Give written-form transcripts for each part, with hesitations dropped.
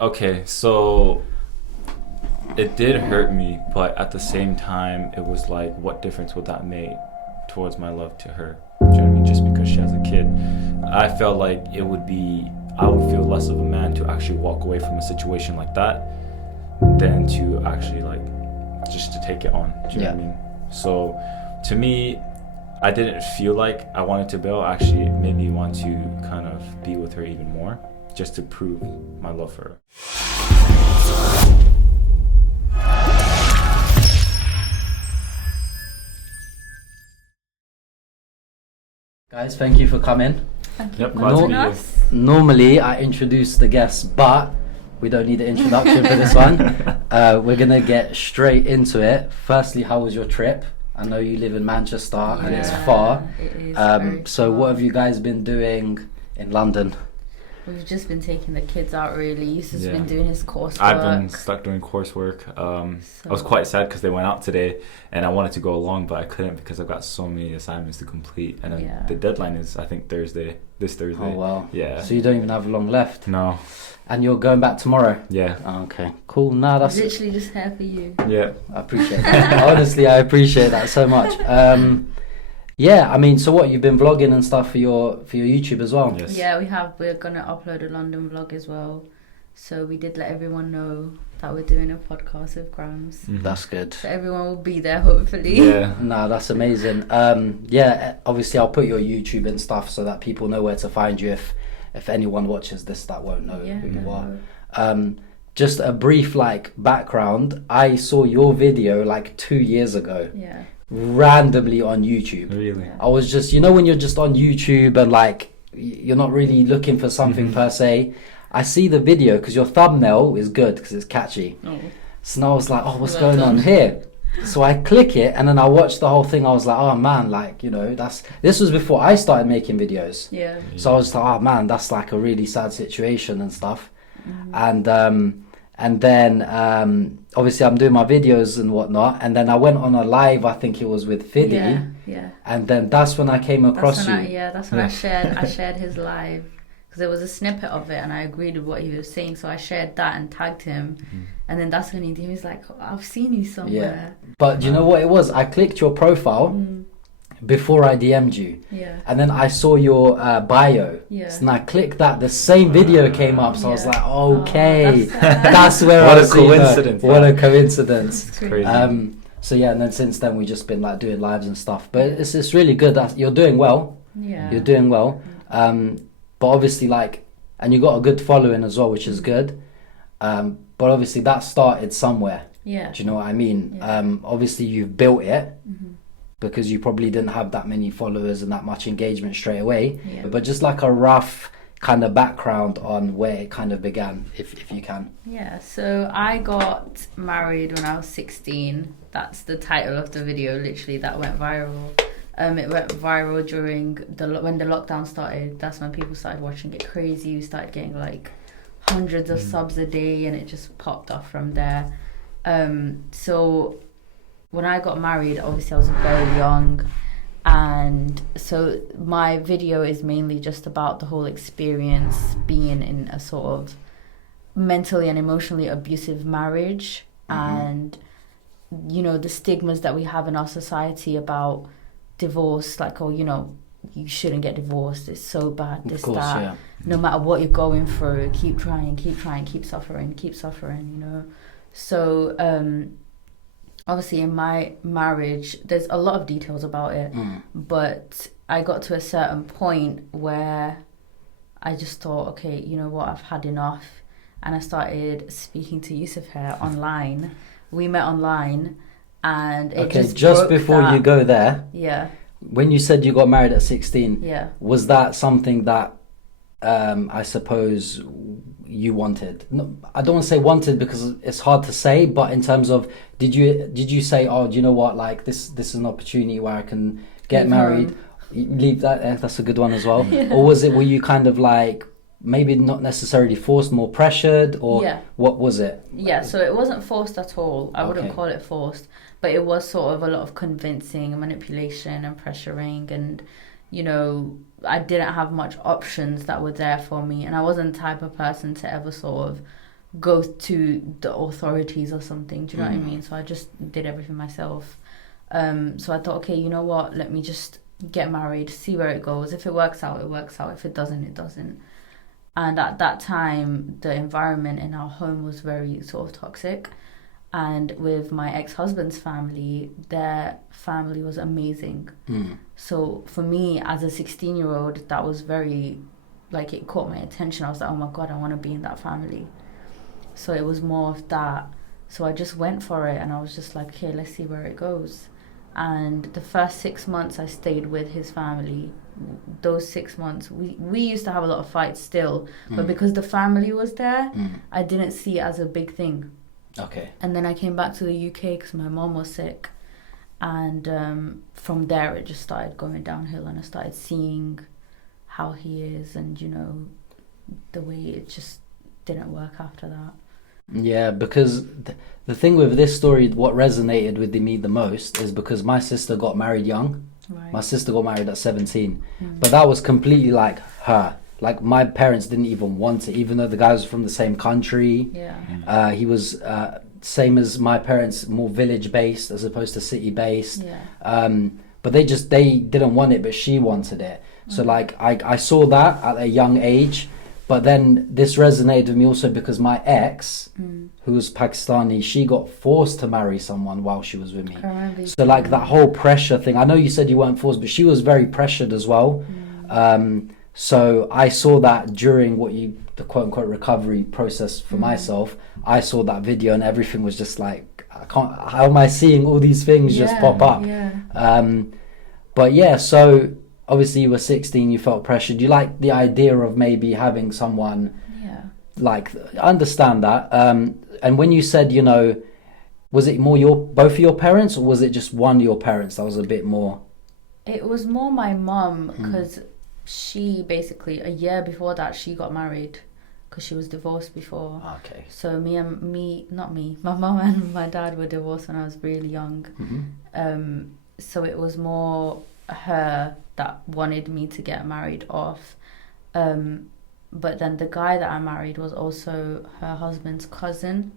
Okay, so it did hurt me, but at the same time, it was like, what difference would that make towards my love to her? Do you know what I mean? Just because she has a kid, I felt like I would feel less of a man to actually walk away from a situation like that than to actually like just to take it on. Do you know what I mean? So to me, I didn't feel like I wanted to bail. Actually, it made me want to kind of be with her even more, just to prove my love for her. Guys, thank you for coming. Thank you Yep, for glad to having be here. us. Normally, I introduce the guests, but we don't need an introduction for this one. We're gonna get straight into it. Firstly, how was your trip? I know you live in Manchester and it's Yeah, far. It is So very what far. have you guys been doing in London? We've just been taking the kids out really. Yusuf's Yeah. been doing his coursework. I've been stuck doing coursework. I was quite sad because they went out today, and I wanted to go along, but I couldn't because I've got so many assignments to complete, and then Yeah. the deadline is I think this Thursday. Oh wow. Yeah. So you don't even have long left. No. And you're going back tomorrow? Yeah. Oh, okay. Cool. Nah, that's literally just here for you. Yeah. I appreciate that. Honestly, I appreciate that so much. Yeah, I mean, so what, you've been vlogging and stuff for your YouTube as well? Yes. Yeah, we have. We're gonna upload a London vlog as well. So we did let everyone know that we're doing a podcast with Grams. Mhm. That's good. So everyone will be there hopefully. Yeah. Nah, that's amazing. Yeah, obviously I'll put your YouTube and stuff so that people know where to find you if anyone watches this that won't know Yeah, who you are. no. Just a brief background. I saw your video 2 years ago, Yeah. randomly on YouTube. Really. Yeah. I was just, when you're just on YouTube and you're not really looking for something Mhm. per se. I see the video because your thumbnail is good because it's catchy. Oh. So now I was like, oh, what's Well going on done. here? So I click it and then I watched the whole thing. I was like, oh man, this was before I started making videos. Yeah. So I was like, oh man, that's a really sad situation and stuff. Mhm. And then obviously I'm doing my videos and whatnot. And then I went on a live, I think it was with Fiddy. Yeah. Yeah. And then that's when I came across That's you. when that's when Yeah. I shared his live because there was a snippet of it and I agreed with what he was saying, so I shared that and tagged him, and then that's when he was like, I've seen you somewhere. But do you know what it was? I clicked your profile Mm, before I DM'd you. yeah. And then I saw your bio. Yeah. So then I clicked that. The same video came up. So I was Yeah. like, Oh, okay. that's sad. That's where What I a see her. coincidence, What man. a coincidence. It's crazy. So yeah, and then since then we've just been doing lives and stuff. But it's really good that you're doing well. Yeah. You're doing well. But obviously and you got a good following as well, which is good. But obviously that started somewhere. Yeah. Do you know what I mean? Yeah. Obviously you've built it Mhm. because you probably didn't have that many followers and that much engagement straight away. Yeah. But just a rough kind of background on where it kind of began, if you can. Yeah, so I got married when I was 16. That's the title of the video, literally, that went viral. It went viral during when the lockdown started. That's when people started watching it crazy. We started getting hundreds of subs a day, and it just popped off from there. So when I got married, obviously I was very young, and so my video is mainly just about the whole experience being in a sort of mentally and emotionally abusive marriage, and the stigmas that we have in our society about divorce, you shouldn't get divorced, it's so bad, this, Of course, that. yeah. No matter what you're going through, keep trying, keep suffering, so obviously in my marriage there's a lot of details about it, but I got to a certain point where I just thought, okay, you know what, I've had enough, and I started speaking to Yusuf here online. We met online, and it Okay, just just broke before that. you go there, Yeah, when you said you got married at 16, yeah. was that something that I suppose you wanted? No, I don't want to say wanted because it's hard to say, but in terms of did you say, oh, do you know what, this is an opportunity where I can get Leave married, home. leave that, that's a good one as well. Yeah. Or were you kind of maybe not necessarily forced, more pressured, or Yeah. what was it? Yeah, so it wasn't forced at all. I wouldn't Okay. call it forced, but it was sort of a lot of convincing and manipulation and pressuring, and I didn't have much options that were there for me, and I wasn't the type of person to ever sort of go to the authorities or something. Do you know what I Mm. mean? So I just did everything myself. So I thought, okay, you know what? Let me just get married, see where it goes. If it works out, it works out. If it doesn't, it doesn't. And at that time, the environment in our home was very sort of toxic. And with my ex-husband's family, their family was amazing. Mm. So for me, as a 16-year-old, that was very, like, it caught my attention. I was like, oh my God, I want to be in that family. So it was more of that. So I just went for it, and I was just like, okay, let's see where it goes. And the first 6 months I stayed with his family. Those 6 months, we used to have a lot of fights still, but because the family was there, I didn't see it as a big thing. Okay. And then I came back to the UK because my mom was sick. And from there, it just started going downhill, and I started seeing how he is, and, you know, the way it just didn't work after that. Yeah, because the thing with this story, what resonated with me the most is because my sister got married young. Right. My sister got married at 17, but that was completely like her. Like, my parents didn't even want it, even though the guy was from the same country. Yeah. He was same as my parents, more village based as opposed to city based. Yeah. But they didn't want it, but she wanted it. So like I saw that at a young age, but then this resonated with me also because my ex, who was Pakistani, she got forced to marry someone while she was with me. I remember. So like that whole pressure thing, I know you said you weren't forced, but she was very pressured as well. So I saw that during the quote unquote recovery process for myself. I saw that video and everything was just like, how am I seeing all these things just pop up? Yeah. But yeah, so obviously you were 16, you felt pressured. You like the idea of maybe having someone, Yeah. like, I understand that. And when you said, you know, was it more both of your parents, or was it just one of your parents that was a bit more? It was more my mum, because she basically, a year before that, she got married because she was divorced before. Okay. So my mum and my dad were divorced when I was really young. So it was more her that wanted me to get married off. But then the guy that I married was also her husband's cousin.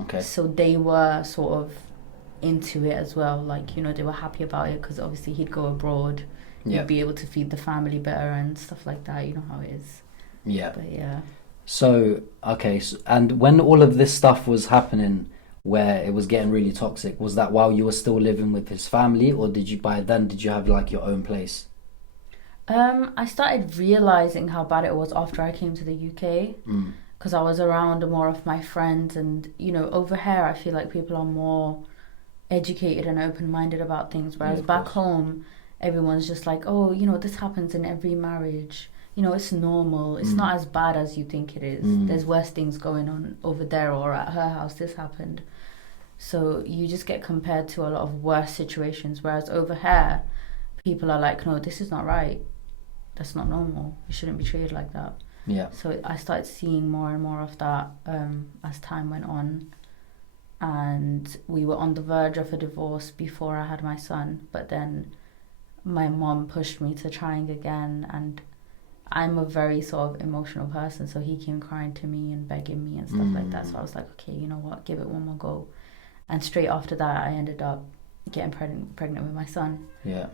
Okay. So they were sort of into it as well. Like, you know, they were happy about it because obviously he'd go abroad. Yeah. You'd be able to feed the family better and stuff like that. You know how it is. Yeah. But yeah. So, okay. And when all of this stuff was happening, where it was getting really toxic, was that while you were still living with his family, or did you have like your own place? I started realizing how bad it was after I came to the UK, because I was around more of my friends, and, you know, over here I feel like people are more educated and open-minded about things, whereas back home everyone's just like, oh, you know, this happens in every marriage, you know, it's normal, it's not as bad as you think it is. There's worse things going on over there, or at her house this happened. So you just get compared to a lot of worse situations, whereas over here people are like, no, this is not right, that's not normal, you shouldn't be treated like that. Yeah. So I started seeing more and more of that as time went on, and we were on the verge of a divorce before I had my son, but then my mom pushed me to trying again, and I'm a very sort of emotional person, so he came crying to me and begging me and stuff like that. So I was like, okay, you know what, give it one more go. And straight after that I ended up getting pregnant with my son. Yeah.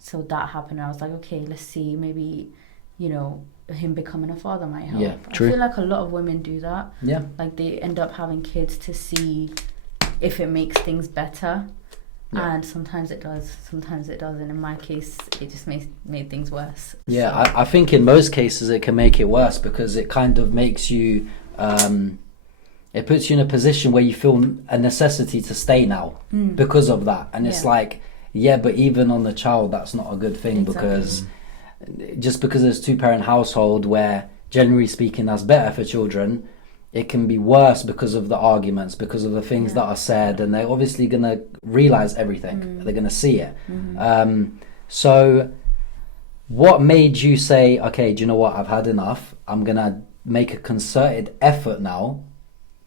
So that happened, and I was like, okay, let's see, maybe, you know, him becoming a father might help. Yeah, true. I feel like a lot of women do that. Yeah. Like, they end up having kids to see if it makes things better. Yeah. And sometimes it does, sometimes it doesn't. In my case, it just made things worse. Yeah, so. I think in most cases it can make it worse, because it kind of makes you, it puts you in a position where you feel a necessity to stay now because of that. And it's like, yeah, but even on the child, that's not a good thing, because just because there's two-parent household where, generally speaking, that's better for children, it can be worse because of the arguments, because of the things that are said, and they're obviously going to realize everything. They're going to see it. So what made you say, okay, do you know what, I've had enough, I'm going to make a concerted effort now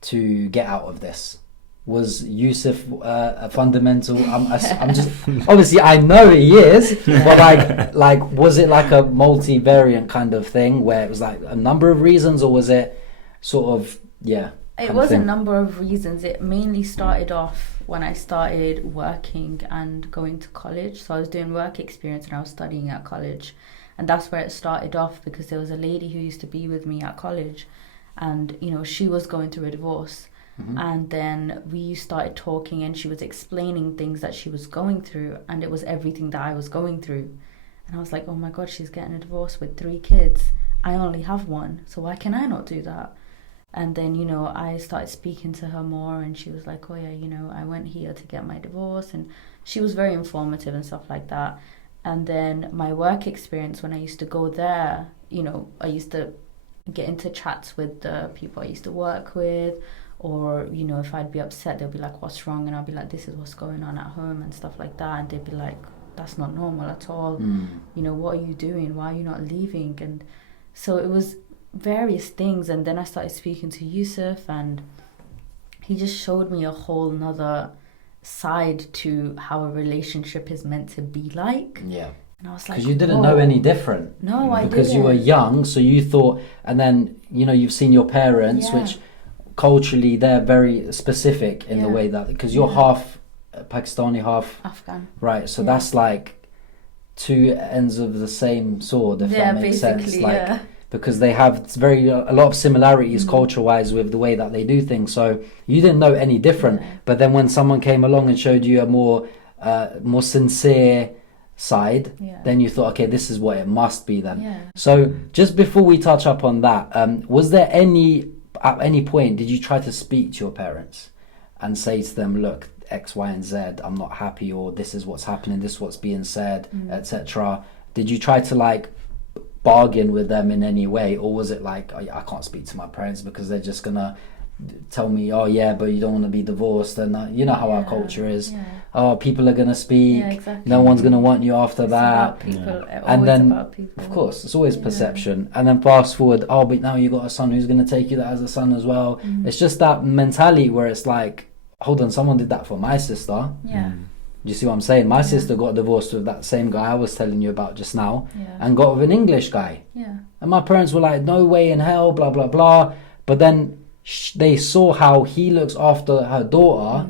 to get out of this? Was Yusuf a fundamental? I'm just obviously I know he is, but like was it like a multivariant kind of thing where it was like a number of reasons, or was it sort of, yeah. It kind of was a thing? number of reasons. It mainly started off when I started working and going to college. So I was doing work experience and I was studying at college. And that's where it started off, because there was a lady who used to be with me at college, and you know, she was going through a divorce. Mhm. And then we started talking and she was explaining things that she was going through, and it was everything that I was going through. And I was like, oh my god, she's getting a divorce with 3 kids. I only have one, so why can I not do that? And then, you know, I started speaking to her more, and she was like, oh yeah, you know, I went here to get my divorce. And she was very informative and stuff like that. And then my work experience, when I used to go there, you know, I used to get into chats with the people I used to work with, or, you know, if I'd be upset, they'll be like, what's wrong? And I'll be like, this is what's going on at home and stuff like that. And they'd be like, that's not normal at all. You know, what are you doing? Why are you not leaving? And so it was various things. And then I started speaking to Yusuf, and he just showed me a whole nother side to how a relationship is meant to be like. Yeah. And I was like, Because you didn't know any different. No, I Because you were didn't. young, so you thought, and then, you know, you've seen your parents, Yeah. which culturally they're very specific in the Yeah. way that, because you're Yeah. half Pakistani, half, Afghan. right, so Yeah. that's like two ends of the same sword, if Yeah, that makes basically, sense. Like, yeah. because they have a lot of similarities Mhm. culture-wise with the way that they do things. So you didn't know any different. Yeah. But then when someone came along and showed you a more sincere side, Yeah. then you thought, okay, this is what it must be then. Yeah. So just before we touch up on that, was there at any point, did you try to speak to your parents and say to them, look, X, Y, and Z, I'm not happy, or this is what's happening, this is what's being said, etc. Did you try to like bargain with them in any way, or was it like, I can't speak to my parents because they're just gonna tell me, oh yeah, but you don't want to be divorced, and you know how our Yeah. culture is. Yeah. Oh, people are gonna speak. Yeah, exactly. No one's gonna want you after It's that. about people. Yeah. Always then, about people. Of course, it's always Yeah. perception. And then fast forward, oh, but now you got a son who's going to take you that as a son as well. Mhm. It's just that mentality where it's like, hold on, someone did that for my sister. Yeah. Do you see what I'm saying? My Yeah. sister got divorced with that same guy I was telling you about just now, Yeah. and got with an English guy. Yeah. And my parents were like, no way in hell, blah, blah, blah. But then they saw how he looks after her daughter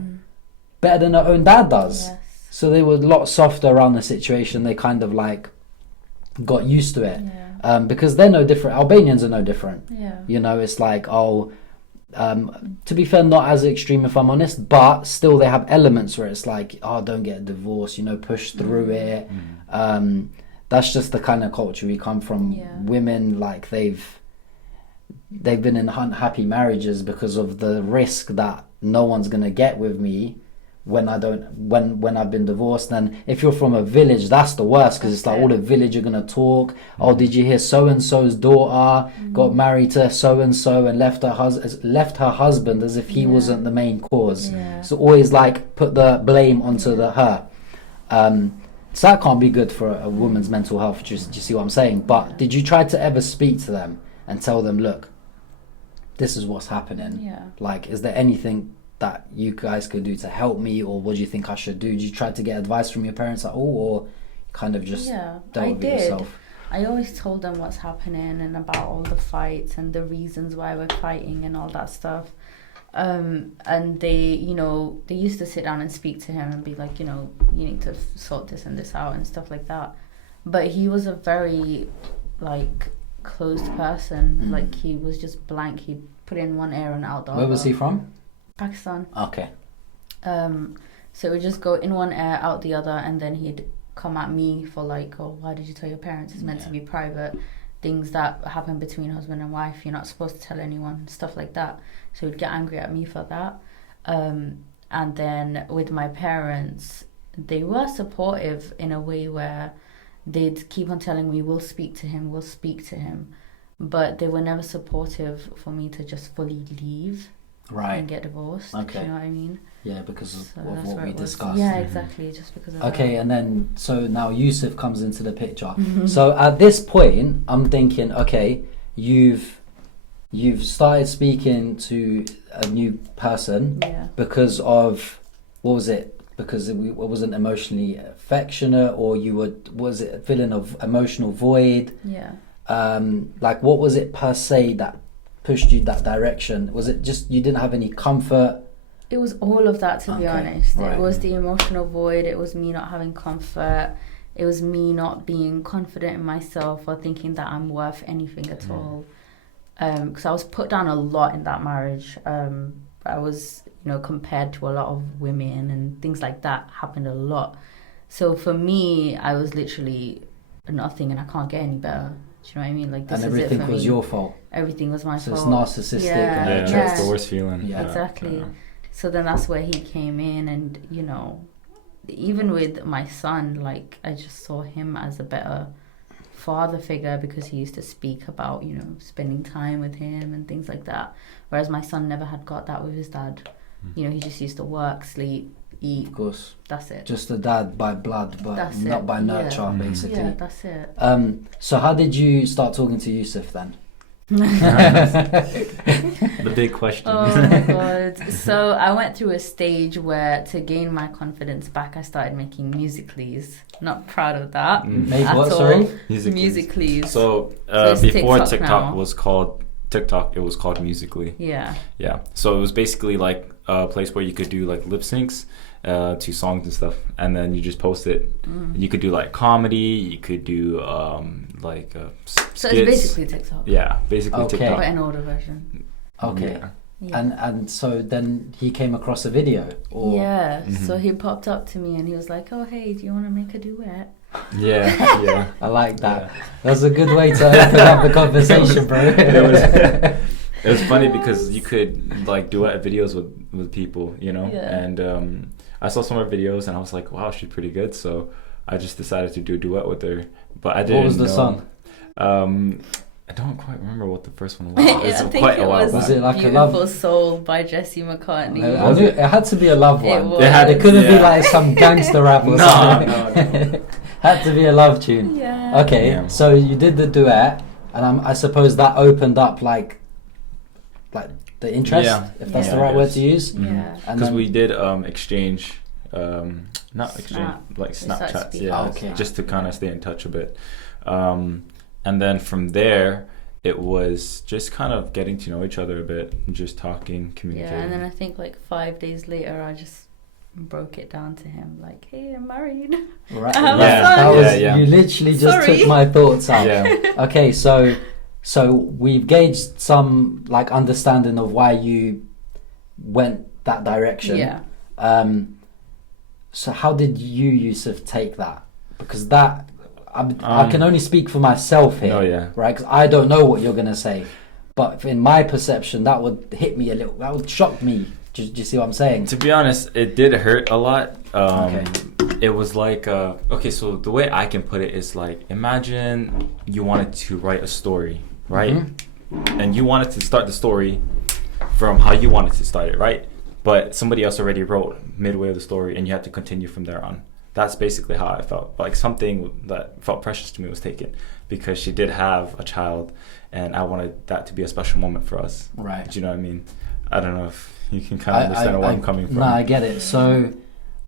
better than her own dad does. Yes. So they were a lot softer around the situation. They kind of like got used to it. Yeah. Because they're no different. Albanians are no different. Yeah. You know, it's like, to be fair, not as extreme if I'm honest, but still they have elements where it's like, oh, don't get a divorce, you know, push through it. That's just the kind of culture we come from. Yeah. Women, like they've been in unhappy marriages because of the risk that no one's gonna get with me when I've been divorced. And if you're from a village, that's the worst, because it's like all the village are gonna talk. Oh, did you hear so and so's daughter got married to so and so and left her husband as if he Yeah. wasn't the main cause. Yeah. So always like put the blame onto her. So that can't be good for a woman's mental health. Do you see what I'm saying? But did you try to ever speak to them and tell them, look, this is what's happening? Yeah. Like, is there anything that you guys could do to help me, or what do you think I should do? Did you try to get advice from your parents at all, or kind of just Yeah, dealt I with it did. yourself? I always told them what's happening and about all the fights and the reasons why we're fighting and all that stuff. And they, you know, they used to sit down and speak to him and be like, you know, you need to sort this and this out and stuff like that. But he was a very, like, closed person. Like, he was just blank. He put in one ear and out the other. Where was he from? Pakistan. Okay. So it would just go in one ear, out the other, and then he'd come at me for like, oh, why did you tell your parents? It's meant to be private. Things that happen between husband and wife, you're not supposed to tell anyone, stuff like that. So he'd get angry at me for that. And then with my parents, they were supportive in a way where they'd keep on telling me, we'll speak to him. But they were never supportive for me to just fully leave and get divorced. Okay. Do you know what I mean? Yeah, because So of that's what where we it was. discussed. Yeah, exactly. Just because of Okay, that. and then so now Yusuf comes into the picture. So at this point, I'm thinking, okay, you've started speaking to a new person Yeah. because of, what was it? Because it wasn't emotionally affectionate, or was it a feeling of emotional void? Yeah. Like, what was it per se that pushed you that direction? Was it just you didn't have any comfort? It was all of that, to be Okay, honest. right. It was the emotional void. It was me not having comfort. It was me not being confident in myself or thinking that I'm worth anything at all. Because I was put down a lot in that marriage. I was, compared to a lot of women and things like that happened a lot. So for me, I was literally nothing and I can't get any better. Do you know what I mean? Like, this And is it everything for was me. your fault. Everything was my So fault. it's narcissistic. Yeah. And Yeah, that's the worst feeling. Yeah. Exactly. Yeah. So then that's where he came in, and even with my son, like, I just saw him as a better father figure because he used to speak about spending time with him and things like that, whereas my son never had got that with his dad. He just used to work, sleep, eat. Of course. That's it. Just a dad by blood, but That's not it. by nurture, Yeah. basically. Yeah, that's it. So how did you start talking to Yusuf then? The big question. Oh my god. So I went through a stage where, to gain my confidence back, I started making musicallys. Not proud of that Made at what, all. sorry? Musicallys. So it's before TikTok TikTok now. was called TikTok, it was called Musical.ly. Yeah. Yeah. So it was basically like a place where you could do like lip syncs to songs and stuff, and then you just post it. You could do like comedy. You could do So skits. it's basically TikTok. Yeah, basically Okay. TikTok. But an older version. Okay. Yeah. Yeah. And so then he came across a video, or Yeah. So he popped up to me and he was like, "Oh, hey, do you want to make a duet?" Yeah, yeah. I like that. That's a good way to open up the conversation, bro. It was funny because you could like duet videos with people, Yeah. and I saw some of her videos and I was like, wow, she's pretty good. So I just decided to do a duet with her. But I didn't What was the know. song? I don't quite remember what the first one was. I It's think quite it a while was back. Was it like a "Beautiful love- Soul" by Jesse McCartney. I knew it had to be a love It one. was. It couldn't be Yeah. like some gangster rap or No, something. no. Had to be a love tune. Yeah. Okay, Yeah. so you did the duet, and I suppose that opened up like the interest, Yeah. if that's Yeah. the right word to use. Yeah. And Because then- we did exchange, not exchange, Snap. like We started Snapchats, speaking yeah, on Okay. just to kind of stay in touch a bit. And then from there, it was just kind of getting to know each other a bit, and just talking, communicating. Yeah, and then I think like 5 days later, I just broke it down to him like, "Hey, I'm married." Right. I have a that son. was, Yeah, yeah. You literally just Sorry. took my thoughts out. Yeah. Okay, so we've gauged some like understanding of why you went that direction. Yeah. So how did you, Yusuf, take that? Because that I can only speak for myself here, Oh, yeah. right? Because I don't know what you're gonna say, but in my perception, that would hit me a little. That would shock me. Do you see what I'm saying? To be honest, it did hurt a lot. Okay. It was like, okay, so the way I can put it is like, imagine you wanted to write a story, right? Mhm. And you wanted to start the story from how you wanted to start it, right? But somebody else already wrote midway of the story and you had to continue from there on. That's basically how I felt. Like something that felt precious to me was taken because she did have a child and I wanted that to be a special moment for us. Right. Do you know what I mean? I don't know if you can kind of understand where I'm coming from. No, I get it. So,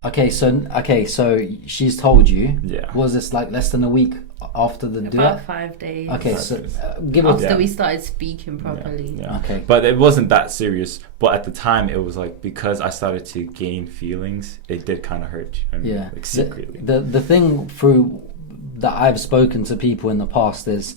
so she's told you. Yeah. Was this like less than a week after the About duet? 5 days. Okay, so give After us. Yeah. we started speaking properly. Yeah. Okay. But it wasn't that serious. But at the time, it was like because I started to gain feelings, it did kind of hurt. I mean, Yeah. like secretly. The thing through that I've spoken to people in the past is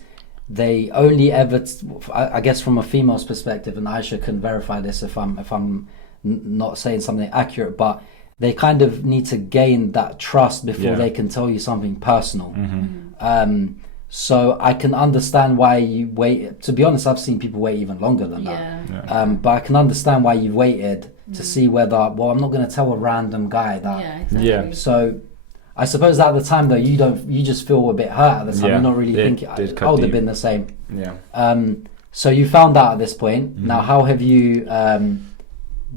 they only ever, I guess from a female's perspective, and Aisha can verify this if I'm not saying something accurate, but they kind of need to gain that trust before Yeah. they can tell you something personal. Mm-hmm. So I can understand why you wait. To be honest, I've seen people wait even longer than that. Yeah. Yeah. But I can understand why you waited to see whether. Well, I'm not going to tell a random guy that. Yeah, exactly. Yeah. So, I suppose at the time though, you just feel a bit hurt at the time. Yeah, You're not really it thinking. did I cut would have deep. been the same. Yeah. So you found out at this point. Mm-hmm. Now, how have you?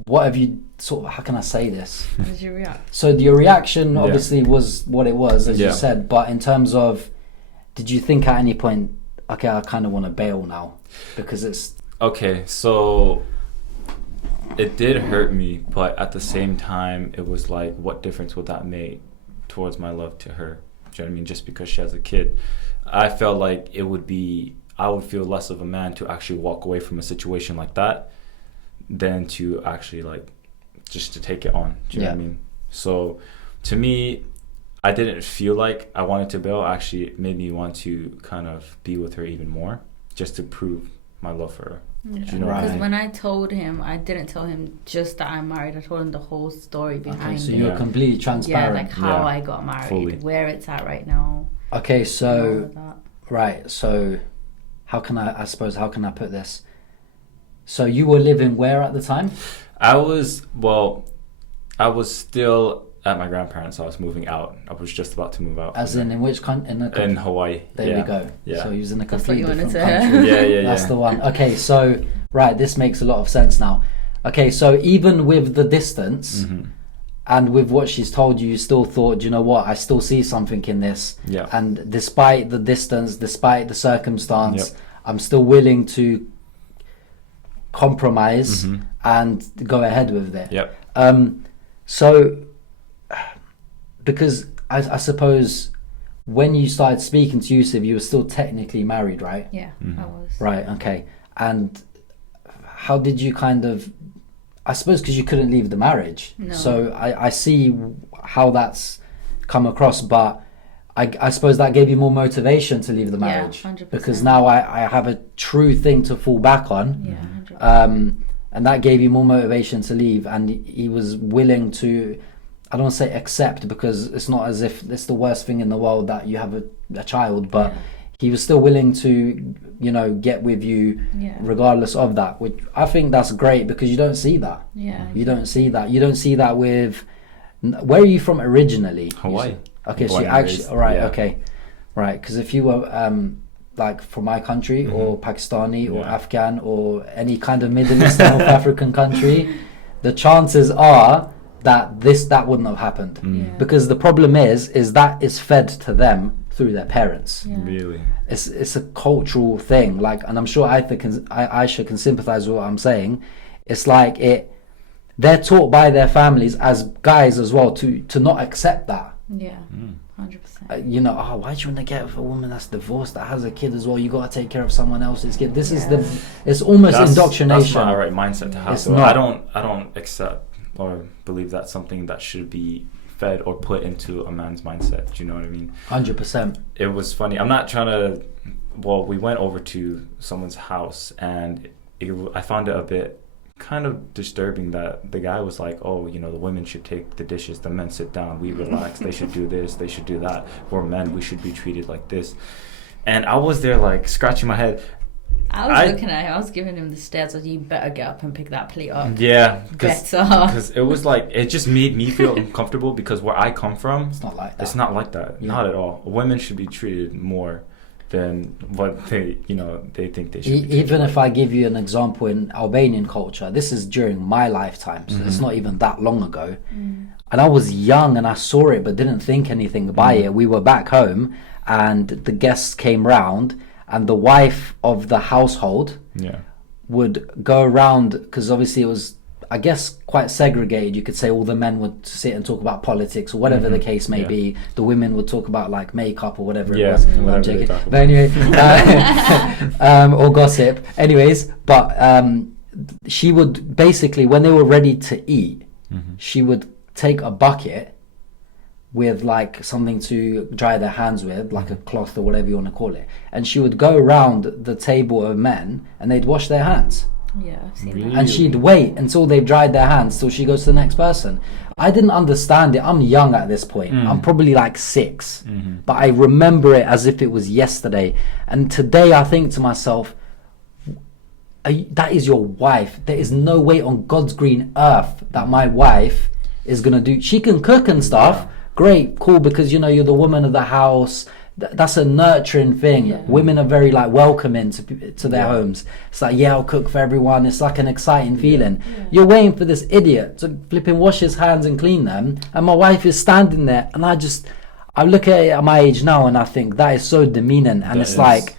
What have you sort of? How can I say this? How did you react? So your reaction Yeah. obviously was what it was, as you Yeah. said. But in terms of, did you think at any point, okay, I kind of want to bail now because it's Okay, so it did hurt me, but at the same time, it was like, what difference would that make towards my love to her? Do you know what I mean? Just because she has a kid, I felt like it would be I would feel less of a man to actually walk away from a situation like that than to actually like just to take it on. Do you know what I mean? So to me, I didn't feel like I wanted to bail. Actually, it made me want to kind of be with her even more, just to prove my love for her. Yeah. Do you know Because what I mean? when I told him, I didn't tell him just that I'm married. I told him the whole story behind so it. you're completely transparent. Yeah, like how Yeah. I got married, Fully. where it's at right now. Okay, and all so of that. right, so how can I suppose how can I put this? So you were living where at the time? I was still at my grandparents'. I was moving out. I was just about to move out. As in which country? in Hawaii. There we go. Yeah. So he was in a That's what completely you wanted different to country. hear. Yeah. That's the one. Okay, so right, this makes a lot of sense now. Okay, so even with the distance Mhm. and with what she's told you, you still thought, you know what, I still see something in this. Yeah. And despite the distance, despite the circumstance, Yep. I'm still willing to compromise Mhm. and go ahead with it. Yep. So, because I suppose when you started speaking to Yusuf, you were still technically married, right? Yeah, Mhm. I was. Right, okay. And how did you kind of, I suppose because you couldn't leave the marriage. No. So I see how that's come across, but I suppose that gave you more motivation to leave the Yeah, marriage. 100%. Because now I have a true thing to fall back on. Yeah, 100%. And that gave you more motivation to leave, and he was willing to, I don't want to say accept, because it's not as if it's the worst thing in the world that you have a child, but Yeah. he was still willing to, you know, get with you Yeah. regardless of that, which I think that's great, because you don't see that. Yeah. You don't see that. You don't see that with, where are you from originally? Hawaii. Okay, so Born you and actually, raised, all right, yeah. okay. Right, because if you were like from my country or Pakistani or Yeah. Afghan or any kind of Middle Eastern North African country, the chances are that that wouldn't have happened. Mm. Yeah. Because the problem is that is fed to them through their parents. Yeah. Really. It's a cultural thing, like, and I'm sure Aisha can sympathize with what I'm saying. It's like they're taught by their families as guys as well to not accept that. Yeah. Mm. 100%. You know, why do you want to get with a woman that's divorced, that has a kid as well? You got to take care of someone else's kid. This is it's almost indoctrination. That's not the right mindset to have. It's So not. I don't accept or believe that's something that should be fed or put into a man's mindset. Do you know what I mean? 100%. It was funny. I'm not trying to. Well, we went over to someone's house, and I found it a bit kind of disturbing that the guy was like, oh, you know, the women should take the dishes, the men sit down, we relax, they should do this, they should do that. We're men, we should be treated like this. And I was there like scratching my head. I was looking at him, I was giving him the stares, like, you better get up and pick that plate up. Yeah, Better. because it was like, it just made me feel uncomfortable, because where I come from, It's not like that. it's not like that. Yeah. Not at all. Women should be treated more than what they think they should be treated. Even if I give you an example in Albanian culture, this is during my lifetime, so it's not even that long ago. And I was young and I saw it but didn't think anything by it. We were back home and the guests came round, and the wife of the household Yeah. would go around, because obviously it was, I guess, quite segregated. You could say all the men would sit and talk about politics or whatever the case may Yeah. be. The women would talk about like makeup or whatever Yeah, it was. whatever I'm they joking. talk But anyway, or gossip. Anyways, but she would basically, when they were ready to eat, she would take a bucket with like something to dry their hands with, like a cloth or whatever you want to call it, and she would go around the table of men and they'd wash their hands. Yeah, I've seen Really? that. And she'd wait until they dried their hands till she goes to the next person. I didn't understand it. I'm young at this point. I'm probably like 6. But I remember it as if it was yesterday. And today I think to myself, that is your wife. There is no way on God's green earth that my wife is going to do. She can cook and stuff. Yeah. Great, cool, because you know you're the woman of the house. That's a nurturing thing. Yeah. Women are very like welcoming to their homes. It's like, yeah, I'll cook for everyone. It's like an exciting feeling. Yeah. You're waiting for this idiot to flipping wash his hands and clean them, and my wife is standing there, and I look at it at my age now, and I think that is so demeaning. And That it's is. like,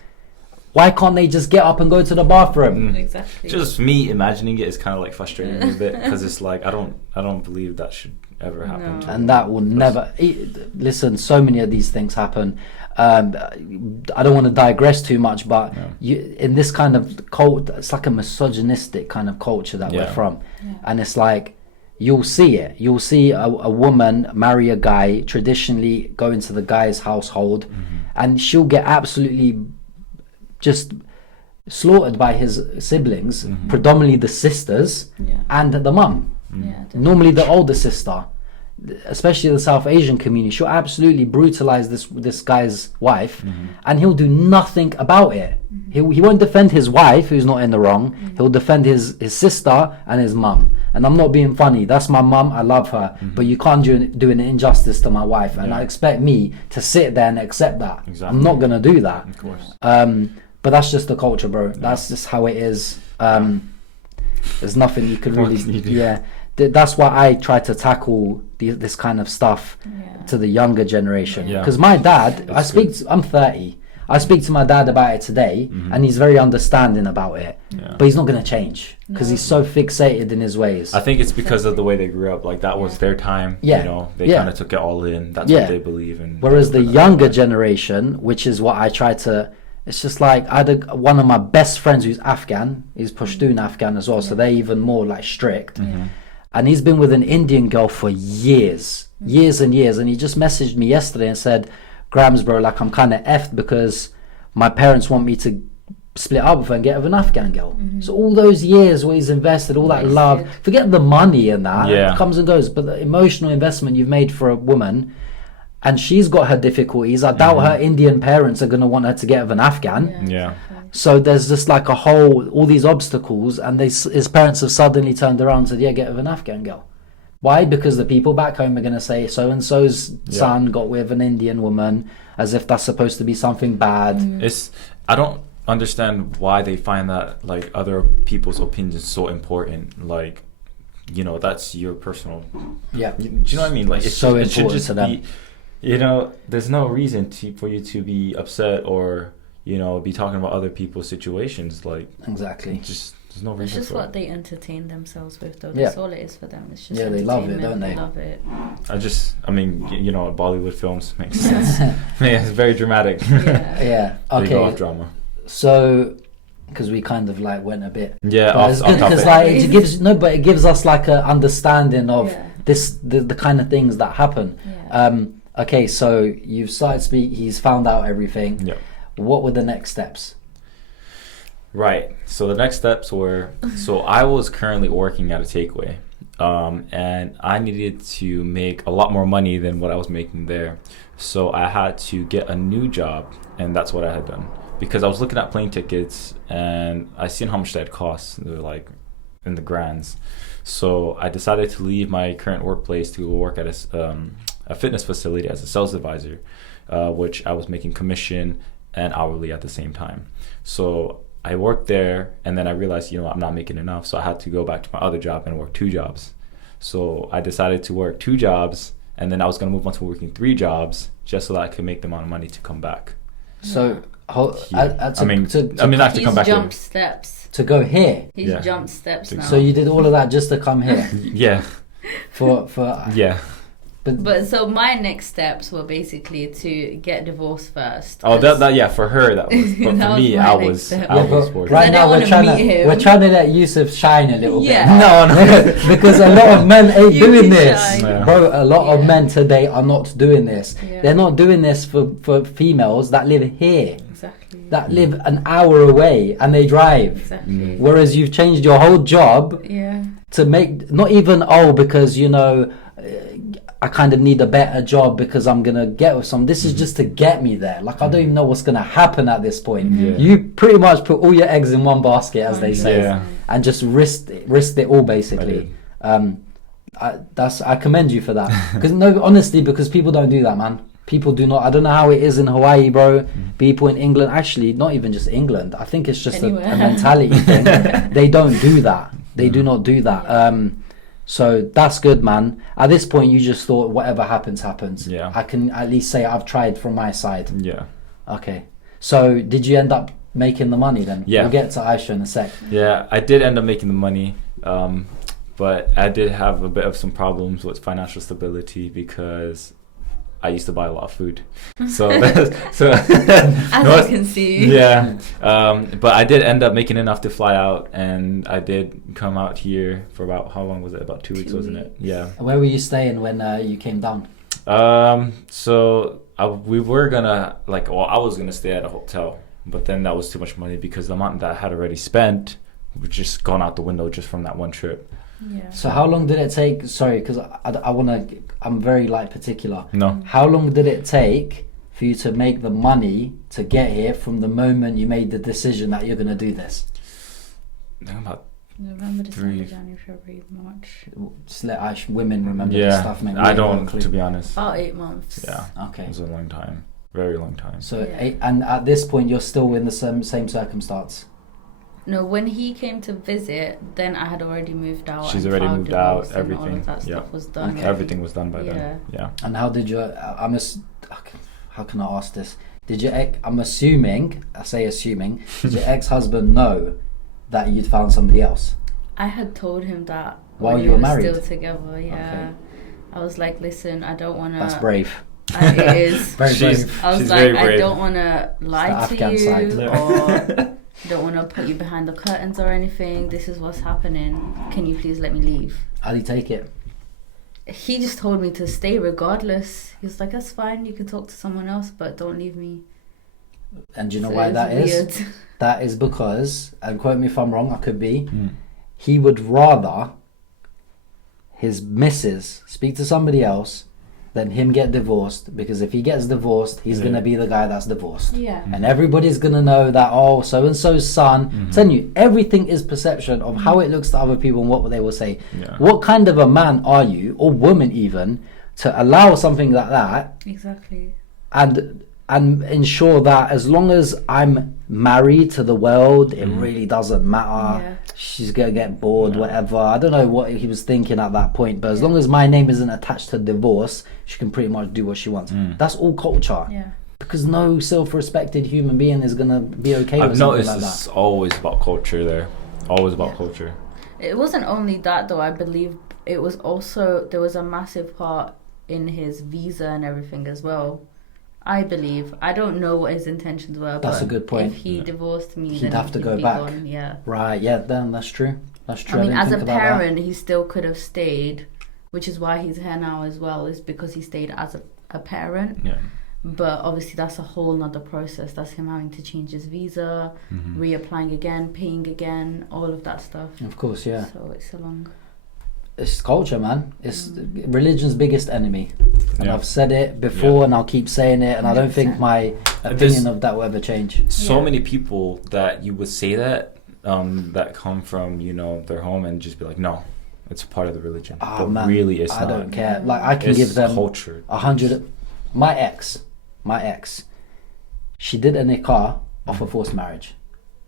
why can't they just get up and go to the bathroom? Exactly. Just me imagining it is kind of like frustrating me a bit, because it's like I don't believe that should ever happen. No. To And that will never. Listen, so many of these things happen. I don't want to digress too much, but in this kind of cult, it's like a misogynistic kind of culture that we're from, and it's like you'll see it. You'll see a woman marry a guy, traditionally go into the guy's household, and she'll get absolutely just slaughtered by his siblings, predominantly the sisters and the mum. Normally the older sister, especially the South Asian community, she'll absolutely brutalize this guy's wife, and he'll do nothing about it. He won't defend his wife, who's not in the wrong. He'll defend his sister and his mum. And I'm not being funny. That's my mum. I love her, but you can't do an injustice to my wife, and I expect me to sit there and accept that. Exactly. I'm not gonna do that. Of course. But that's just the culture, bro. That's just how it is. There's nothing you can What really. can you do? Yeah, that's why I try to tackle this kind of stuff to the younger generation. Yeah. Because my dad, That's I'm 30. I speak to my dad about it today, and he's very understanding about it. Yeah. But he's not going to change because he's so fixated in his ways. I think it's because of the way they grew up. Like that was their time. Yeah. You know, they Yeah. kind of took it all in. That's Yeah. what they believe in. Whereas the younger generation, which is what I try to, it's just like I had one of my best friends who's Afghan. He's Pashtun Afghan as well, so they're even more like strict. And he's been with an Indian girl for years and years. And he just messaged me yesterday and said, "Grams, bro, like I'm kind of effed because my parents want me to split up with her and get with an Afghan girl." So all those years where he's invested, all that love, forget the money and that, it comes and goes, but the emotional investment you've made for a woman, and she's got her difficulties. I doubt her Indian parents are going to want her to get with an Afghan. Yeah. So there's just like all these obstacles, and his parents have suddenly turned around and said, "Yeah, get with an Afghan girl." Why? Because the people back home are going to say so and so's son got with an Indian woman, as if that's supposed to be something bad. I don't understand why they find that like other people's opinions so important. Like, you know, that's your personal. Yeah. Do you know what I mean? Like, It's so it should important just to them. be. You know, there's no reason for you to be upset or, you know, be talking about other people's situations. Like, Exactly. just there's no It's reason just for what it. they entertain themselves with, though. Yeah. That's all it is for them. It's just Yeah, they love it, entertainment. don't they? Love it. I mean, you know, Bollywood films makes sense. Yeah, it's very dramatic. Yeah. Yeah. They go off Okay. drama. So, because we kind of like went a bit. Yeah, But it's good because like it gives but it gives us like a understanding of the kind of things that happen. Yeah. Okay, so you've started speak. He's found out everything. Yeah. What were the next steps? Right. So the next steps were, so I was currently working at a takeaway, and I needed to make a lot more money than what I was making there. So I had to get a new job, and that's what I had done. Because I was looking at plane tickets, and I seen how much that cost. They were like in the grands. So I decided to leave my current workplace to go work at a fitness facility as a sales advisor, which I was making commission and hourly at the same time. So I worked there, and then I realized, you know, I'm not making enough, so I had to go back to my other job and work 2 jobs. So I decided to work 2 jobs, and then I was going to move on to working 3 jobs just so that I could make the amount of money to come back. So, I mean, not to He's come back jumped here. steps. to go here. He's Yeah. jumped steps now. So you did all of that just to come here Yeah, for yeah. But so my next steps were basically to get divorced first. Oh, that yeah, for her that was, but That for was me, my I next was, step. I Yeah, was but working. right I now don't we're wanna trying meet him. we're trying to let Yusuf shine a little Yeah. bit. No, because a lot of men ain't You doing can this, shine. Yeah. bro. A lot of Yeah. men today are not doing this. Yeah. They're not doing this for females that live here, Exactly. that live an hour away and they drive. Exactly. Whereas you've changed your whole job Yeah. to make not even because you know I kind of need a better job because I'm gonna get with some. This is just to get me there. Like I don't even know what's gonna happen at this point. Yeah. You pretty much put all your eggs in one basket, as they say, Yeah. and just risked it all basically. I commend you for that. Because no, honestly, because people don't do that, man. People do not. I don't know how it is in Hawaii, bro. People in England, actually, not even just England. I think it's just a Anywhere. mentality thing. They don't do that. They do not do that. So that's good, man. At this point, you just thought whatever happens, happens. Yeah. I can at least say I've tried from my side. Yeah. Okay. So did you end up making the money then? Yeah. We'll get to Aisha in a sec. Yeah, I did end up making the money, But I did have a bit of some problems with financial stability because I used to buy a lot of food. So As I can see. yeah. But I did end up making enough to fly out, and I did come out here for about, how long was it? About 2 weeks, 2 wasn't it? weeks. Yeah. Where were you staying when you came down? So we were gonna I was gonna stay at a hotel, but then that was too much money because the amount that I had already spent was just gone out the window just from that one trip. Yeah. So how long did it take? Sorry, because I want to. I'm very particular. No. How long did it take for you to make the money to get here from the moment you made the decision that you're going to do this? I think about November, December, 3. January, February, March. Just let women remember this stuff. Maybe I don't, to be honest. About 8 months. Yeah. Okay. It was a long time. Very long time. So Yeah. and at this point you're still in the same circumstance. No, when he came to visit, then I had already moved out. She's and already filed moved out, divorce and all everything. of that Yeah. stuff was done. Okay. Everything was done by Yeah. then. Yeah. And how did your? How can I ask this? Did your ex? I'm assuming. I say assuming. Did your ex-husband know that you'd found somebody else? I had told him that While when you were we married? still together. Yeah. Okay. I was like, listen, I don't want to. That's brave. It is. Very She's- brave. I was She's like, very I brave. don't want to lie It's to the Afghan you side. or don't want to put you behind the curtains or anything. This is what's happening. Can you please let me leave? How do you take it? He just told me to stay regardless. He was like, that's fine. You can talk to someone else, but don't leave me. And do you know So why it that was is? weird. That is because, and quote me if I'm wrong, I could be. Mm. He would rather his missus speak to somebody else than him get divorced, because if he gets divorced, he's Yeah. gonna be the guy that's divorced. Yeah. And everybody's gonna know that, oh, so and so's son. Mhm. Telling you, everything is perception of how it looks to other people and what they will say. Yeah. What kind of a man are you, or woman even, to allow something like that Exactly. and ensure that as long as I'm married to the world, it Mm. really doesn't matter. Yeah. She's gonna get bored, Yeah. whatever. I don't know what he was thinking at that point, but as Yeah. long as my name isn't attached to divorce, she can pretty much do what she wants. Mm. That's all culture. Yeah. Because no self-respected human being is gonna be okay I've with something noticed like it's that. always about culture there. Always about Yeah. culture. It wasn't only that though, I believe it was also, there was a massive part in his visa and everything as well. I believe. I don't know what his intentions were, That's but a good point. if he Yeah. divorced me, He'd then have to he'd go be back. gone, yeah. Right? Yeah, then that's true. That's true. I mean, didn't as a think about that. parent, he still could have stayed, which is why he's here now as well, is because he stayed as a parent. Yeah. But obviously, that's a whole nother process. That's him having to change his visa, Mhm. reapplying again, paying again, all of that stuff. Of course, yeah. So it's a long. It's culture, man. It's religion's biggest enemy. And Yeah. I've said it before, Yeah. and I'll keep saying it. And I don't think 100%. my opinion of that will ever change. So Yeah. many people that you would say that come from, their home and just be like, no, it's part of the religion. Oh, But man, really it's I not. don't care. Like I can It's give them culture. 100. My ex, she did a nikah off a forced marriage.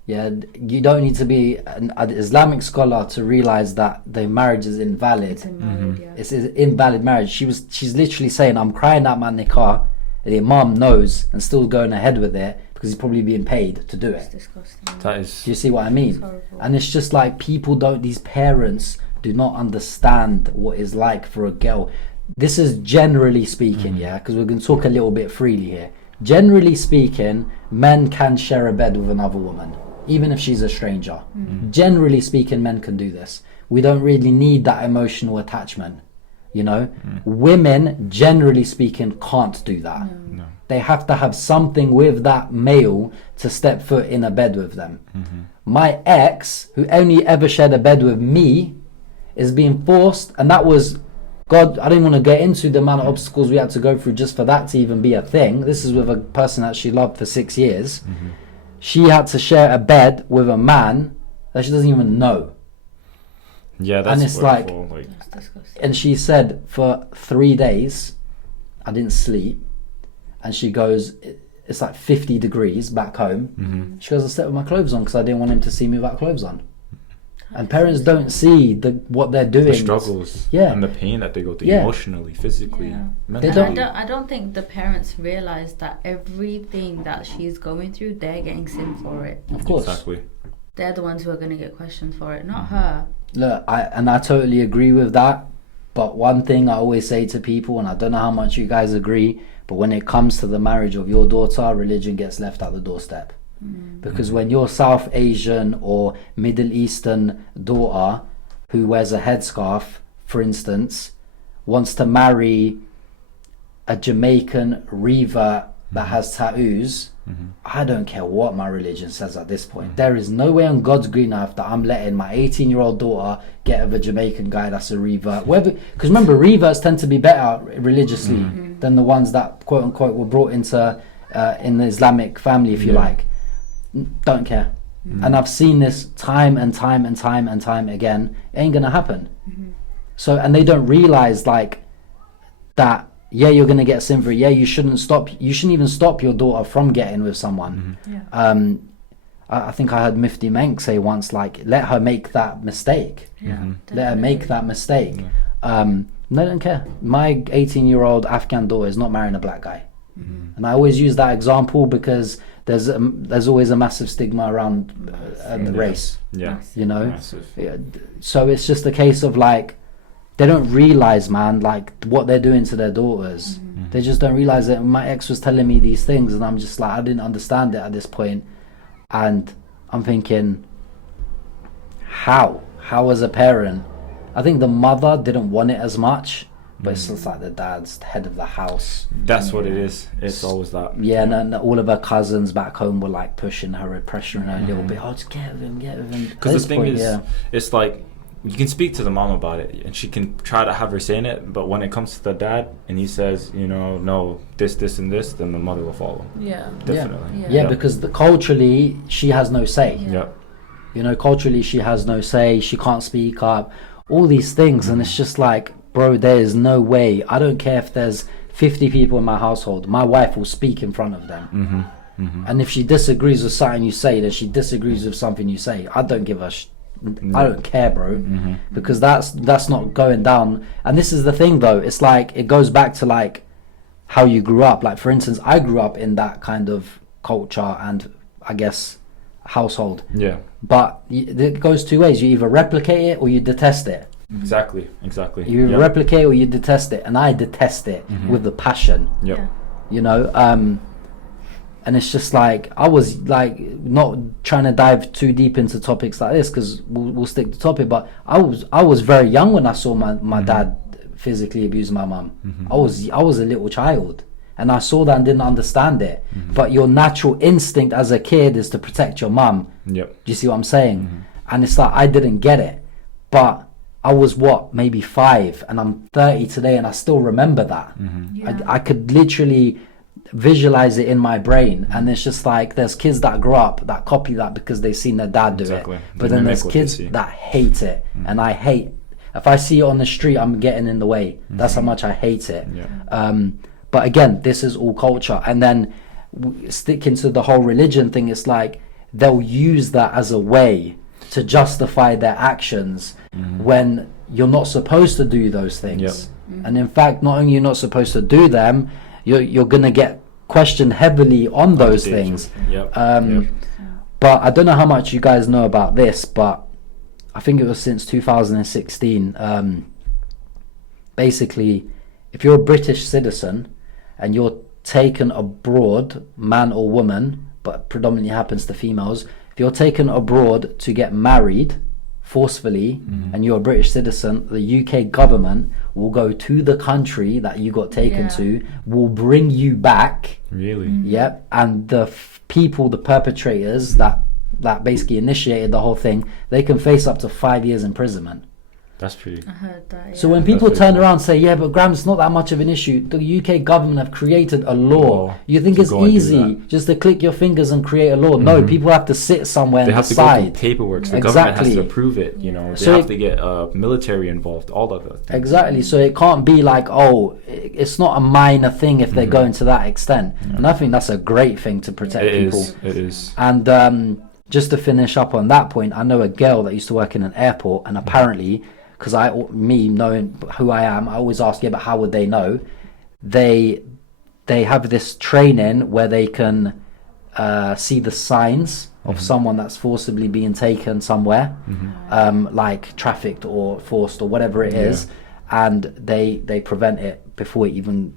Yeah, you don't need to be an Islamic scholar to realize that the marriage is invalid. It's invalid, Mhm. yeah. It's an invalid marriage. She's literally saying, I'm crying out my nikah. The imam knows and still going ahead with it because he's probably being paid to do It's it. disgusting. That is. Do you see what I mean? It's horrible. And it's just like these parents do not understand what it's like for a girl. This is generally speaking, yeah, because we're going to talk a little bit freely here. Generally speaking, men can share a bed with another woman, even if she's a stranger. Generally speaking, men can do this. We don't really need that emotional attachment, Women, generally speaking, can't do that. No. They have to have something with that male to step foot in a bed with them. Mm-hmm. My ex, who only ever shared a bed with me, is being forced, and that was, God, I didn't want to get into the amount of obstacles we had to go through just for that to even be a thing. This is with a person that she loved for 6 years. Mm-hmm. She had to share a bed with a man that she doesn't even know. Yeah, that's And it's like- wonderful, It's disgusting. And she said, for 3 days, I didn't sleep. And she goes, it's like 50 degrees back home. Mhm. She goes, I slept with my clothes on because I didn't want him to see me without clothes on. And parents don't see what they're doing. the struggles Yeah. and the pain that they go through Yeah. emotionally, physically, Yeah. mentally. don't- I don't think the parents realize that everything that she's going through, they're getting sin for it. Of course. Exactly. they're the ones who are going to get questioned for it, not her. Look, I totally agree with that. But one thing I always say to people, and I don't know how much you guys agree, but when it comes to the marriage of your daughter, religion gets left at the doorstep. Because when your South Asian or Middle Eastern daughter who wears a headscarf, for instance, wants to marry a Jamaican revert that has tattoos, I don't care what my religion says at this point. There is no way on God's green earth that I'm letting my 18-year-old daughter get with a Jamaican guy that's a revert. Because remember, reverts tend to be better religiously than the ones that, quote unquote, were brought into in the Islamic family, if you like. Don't care. And I've seen this time and time and time and time again. It ain't gonna happen. So, and they don't realize like that. Yeah, you're gonna get sin for it. Yeah, you shouldn't even stop your daughter from getting with someone. I think I heard Mufti Menk say once, like, let her make that mistake. Let her make that mistake. No, I don't care. My 18-year-old Afghan daughter is not marrying a black guy. And I always use that example because there's always a massive stigma around the race. You know. So it's just a case of like, they don't realize, man, like what they're doing to their daughters. They just don't realize it. My ex was telling me these things and I'm just like, I didn't understand it at this point. And I'm thinking, how as a parent, I think the mother didn't want it as much, but it's just like the dad's head of the house. That's what it is. It's always that. Yeah, and all of her cousins back home were like pushing her and pressuring her a little bit. Oh, just get with him. Because the thing is, it's like, you can speak to the mom about it and she can try to have her saying it, but when it comes to the dad and he says, you know, no, this and this, then the mother will follow. Definitely. Because culturally she has no say. You know, culturally she has no say, she can't speak up, all these things. And it's just like, bro, there is no way. I don't care if there's 50 people in my household, my wife will speak in front of them. And if she disagrees with something you say, then she disagrees with something you say. I don't give a I don't care, bro, because that's not going down. And this is the thing though, it's like it goes back to like how you grew up. Like for instance, I grew up in that kind of culture and I guess household. But it goes two ways. You either replicate it or you detest it. Exactly. You replicate or you detest it, and I detest it with the passion. You know, and it's just like, I was like not trying to dive too deep into topics like this because we'll stick to topic, but I was very young when I saw my dad physically abuse my mum. I was a little child and I saw that and didn't understand it. But your natural instinct as a kid is to protect your mum. Do you see what I'm saying? And it's like, I didn't get it, but I was maybe 5 and I'm 30 today and I still remember that. I could literally visualize it in my brain, and it's just like there's kids that grow up that copy that because they've seen their dad do it, but then there's kids that hate it. And I hate, if I see it on the street, I'm getting in the way. That's how much I hate it. But again, this is all culture. And then sticking to the whole religion thing, it's like they'll use that as a way to justify their actions when you're not supposed to do those things. And in fact, not only you're not supposed to do them, you're gonna get questioned heavily on those things. But I don't know how much you guys know about this, but I think it was since 2016. Basically, if you're a British citizen and you're taken abroad, man or woman, but predominantly happens to females, if you're taken abroad to get married forcefully and you're a British citizen, the UK government will go to the country that you got taken to, will bring you back. Yep. And the people, the perpetrators that basically initiated the whole thing, they can face up to 5 years imprisonment. That's pretty. I heard that. So when people turn around and say, yeah, but Graham, it's not that much of an issue, the UK government have created a law. You think it's easy just to click your fingers and create a law? No, people have to sit somewhere and decide. They have to go through paperwork. So the government has to approve it. You know, they have to get military involved. All of that. Exactly. So it can't be like, oh, it's not a minor thing if they're going to that extent. And I think that's a great thing to protect people. It is. And just to finish up on that point, I know a girl that used to work in an airport, and apparently, because me knowing who I am, I always ask, yeah, but how would they know? They have this training where they can see the signs of Mhm. someone that's forcibly being taken somewhere, like trafficked or forced or whatever it is, and they prevent it before it even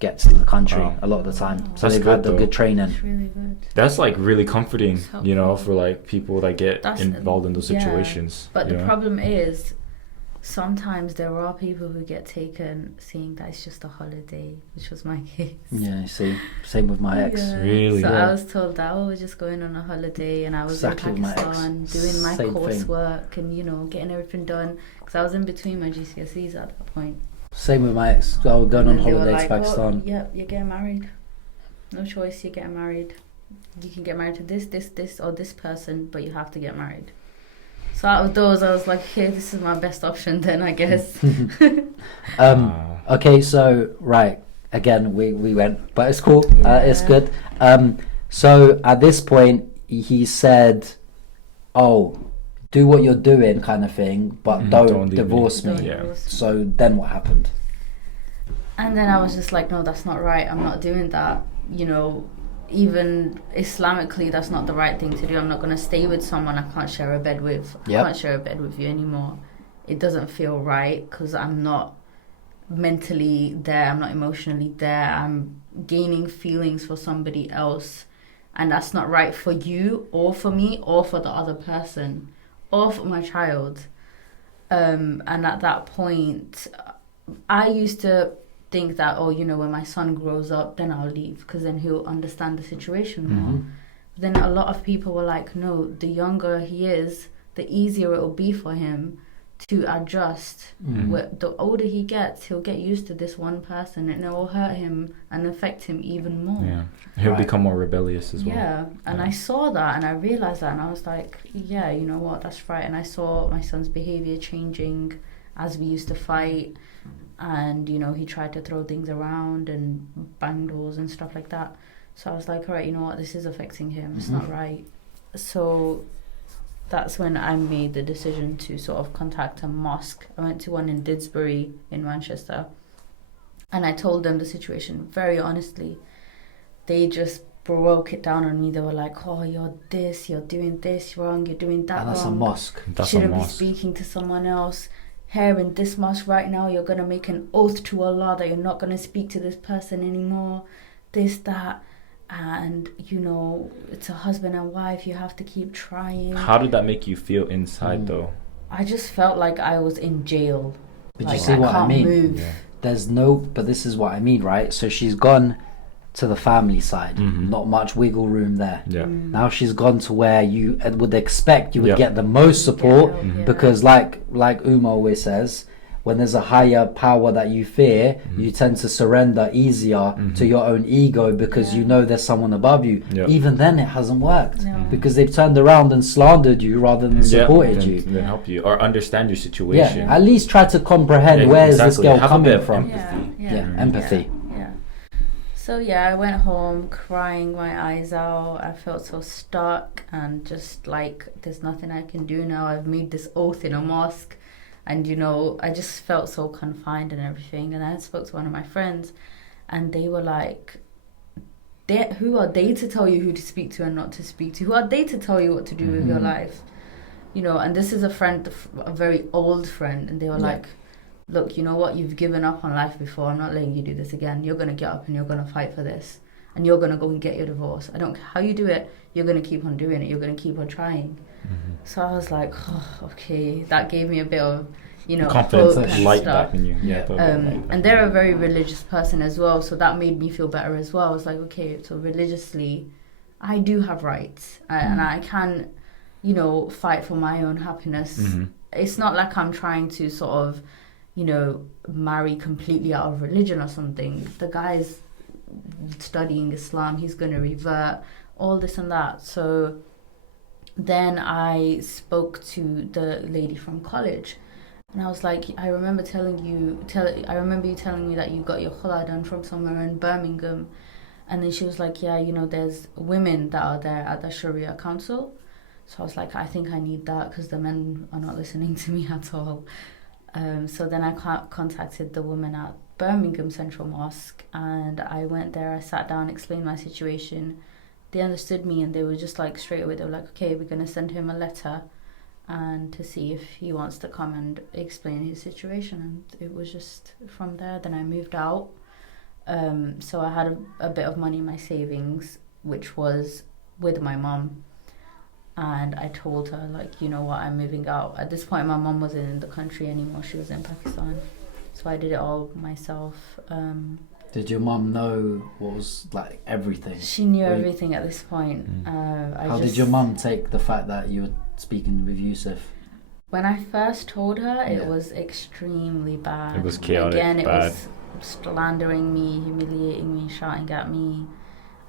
gets to the country. Wow. A lot of the time, so That's they've had good, the though. good training. It's really good. That's like really comforting, It's you know, helpful. for like people that get That's- involved in those yeah. situations. But you the know? problem is, sometimes there are people who get taken seeing that it's just a holiday, which was my case. Yeah, you see, same with my ex. Yeah. Really? So Yeah. I was told that I was just going on a holiday, and I was Exactly with in my ex. Pakistan doing my Same thing. coursework and getting everything done, because I was in between my GCSEs at that point. Same with my ex. I was going on And then they were holiday to like, Pakistan. "Oh, yep, you're getting married. No choice, you're getting married. You can get married to this, or this person, but you have to get married." So out of those, I was like, "Okay, this is my best option then, I guess." Wow. Okay, so right again, we went, but it's cool. It's Yeah. good. So at this point, he said, "Oh, do what you're doing," kind of thing, but Mhm, don't, don't leave me. divorce me. Don't Yeah. divorce me. So then what happened? And then I was just like, no, that's not right. I'm not doing that. Even Islamically, that's not the right thing to do. I'm not going to stay with someone I can't share a bed with. Yep. I can't share a bed with you anymore. It doesn't feel right because I'm not mentally there. I'm not emotionally there. I'm gaining feelings for somebody else. And that's not right for you or for me or for the other person or for my child. And at that point, I used to think that, when my son grows up, then I'll leave because then he'll understand the situation more. Mhm. Then a lot of people were like, no, the younger he is, the easier it will be for him to adjust. The older he gets, he'll get used to this one person and it will hurt him and affect him even more. Yeah. He'll Right. become more rebellious as well. Yeah, and Yeah. I saw that and I realized that and I was like, yeah, you know what, that's right. And I saw my son's behavior changing as we used to fight, and he tried to throw things around and bang doors and stuff like that. So I was like, all right, you know what, this is affecting him. It's not right. So that's when I made the decision to sort of contact a mosque. I went to one in Didsbury in Manchester, and I told them the situation very honestly. They just broke it down on me. They were like, oh, you're this, you're doing this wrong, you're doing that And that's a wrong. mosque. That's a Shouldn't be mosque. speaking to someone else. Here in this mosque right now, you're going to make an oath to Allah that you're not going to speak to this person anymore. This, that. And, it's a husband and wife. You have to keep trying. How did that make you feel inside, though? I just felt like I was in jail. But like you see what I can't mean? move. Yeah. There's no, but this is what I mean, right? So she's gone to the family side. Mhm. Not much wiggle room there. Yeah. Now she's gone to where you would expect you would Yep. get the most support, Yeah, yeah. because like Uma always says, when there's a higher power that you fear, Mm-hmm. you tend to surrender easier to your own ego because you Yeah. know there's someone above you. Yep. Even then it hasn't worked No. because they've turned around and slandered you rather than supported then, you. then help you or understand your Yeah, situation. at least try to comprehend Yeah, where is this exactly. girl Have a coming bit of from. empathy. Yeah, Empathy. Yeah. So I went home crying my eyes out. I felt so stuck and just like there's nothing I can do now. I've made this oath in a mosque, and I just felt so confined and everything. And I spoke to one of my friends, and they were like, who are they to tell you who to speak to and not to speak to? Who are they to tell you what to do with your life? And this is a friend, a very old friend, and they were like, look, you know what? You've given up on life before. I'm not letting you do this again. You're going to get up and you're going to fight for this. And you're going to go and get your divorce. I don't care how you do it. You're going to keep on doing it. You're going to keep on trying. So I was like, oh, okay. That gave me a bit of, Confidence, hope and light stuff. back in you. Yeah. put a bit of light back And in they're you. a very religious person as well. So that made me feel better as well. I was like, okay, so religiously, I do have rights. And I can, fight for my own happiness. Mhm. It's not like I'm trying to sort of marry completely out of religion or something. The guy's studying Islam, he's going to revert, all this and that. So then I spoke to the lady from college, and I was like, I remember you telling me that you got your khula done from somewhere in Birmingham. And then she was like, yeah, there's women that are there at the Sharia Council. So I was like, I think I need that because the men are not listening to me at all. So then I contacted the woman at Birmingham Central Mosque, and I went there, I sat down, explained my situation. they understood me, and they were just like straight away. They were like, okay, we're gonna send him a letter, and to see if he wants to come and explain his situation. And it was just from there. Then I moved out. So I had a bit of money in my savings, which was with my mum. And I told her, like, you know what, I'm moving out. At this point, my mum wasn't in the country anymore. She was in Pakistan. So I did it all myself. Did your mum know what was like everything? She knew everything at this point. How did your mum take the fact that you were speaking with Yusuf? When I first told her, it was extremely bad. It was chaotic, Again, it bad. was slandering me, humiliating me, shouting at me,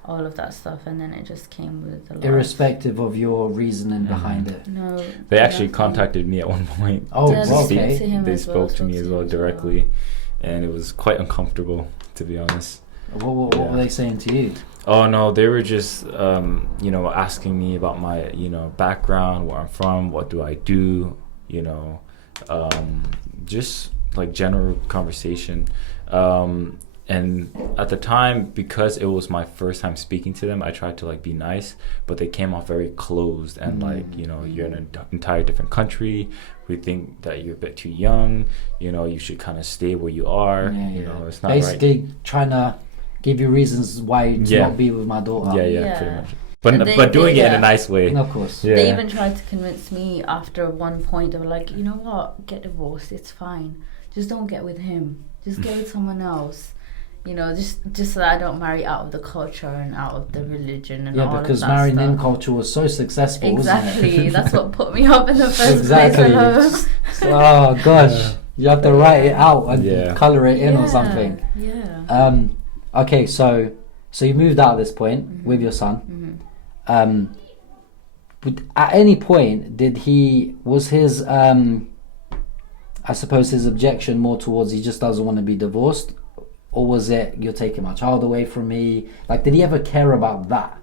all of that stuff. And then it just came with a lot. Irrespective of your reasoning behind it? No. They actually nothing. contacted me at one point. Oh, Yeah, they okay. spoke to him They as well, spoke to me as well him directly, and it was quite uncomfortable, to be honest. What were they saying to you? Oh no, they were just asking me about my background, where I'm from, what do I do, just like general conversation. And at the time, because it was my first time speaking to them, I tried to like be nice, but they came off very closed and you're in an entire different country. We think that you're a bit too young. You should kind of stay where you are. It's not basically right. trying to give you reasons why to not be with my daughter. Yeah, pretty much. And But doing it in a nice way. Of course. Yeah. They even tried to convince me after one point. They were like, you know what, get divorced, it's fine. Just don't get with him. Just get with someone else. Just so that I don't marry out of the culture and out of the religion and all of that. Yeah, because marrying stuff. in culture was so successful, Exactly. wasn't it? That's what put me up in the first Exactly. place. Oh gosh, you have to write it out and colour it in or Yeah, something. Yeah. Okay, so you moved out at this point with your son. At any point, was his I suppose his objection more towards he just doesn't want to be divorced, or was it you're taking my child away from me? Like, did he ever care about that?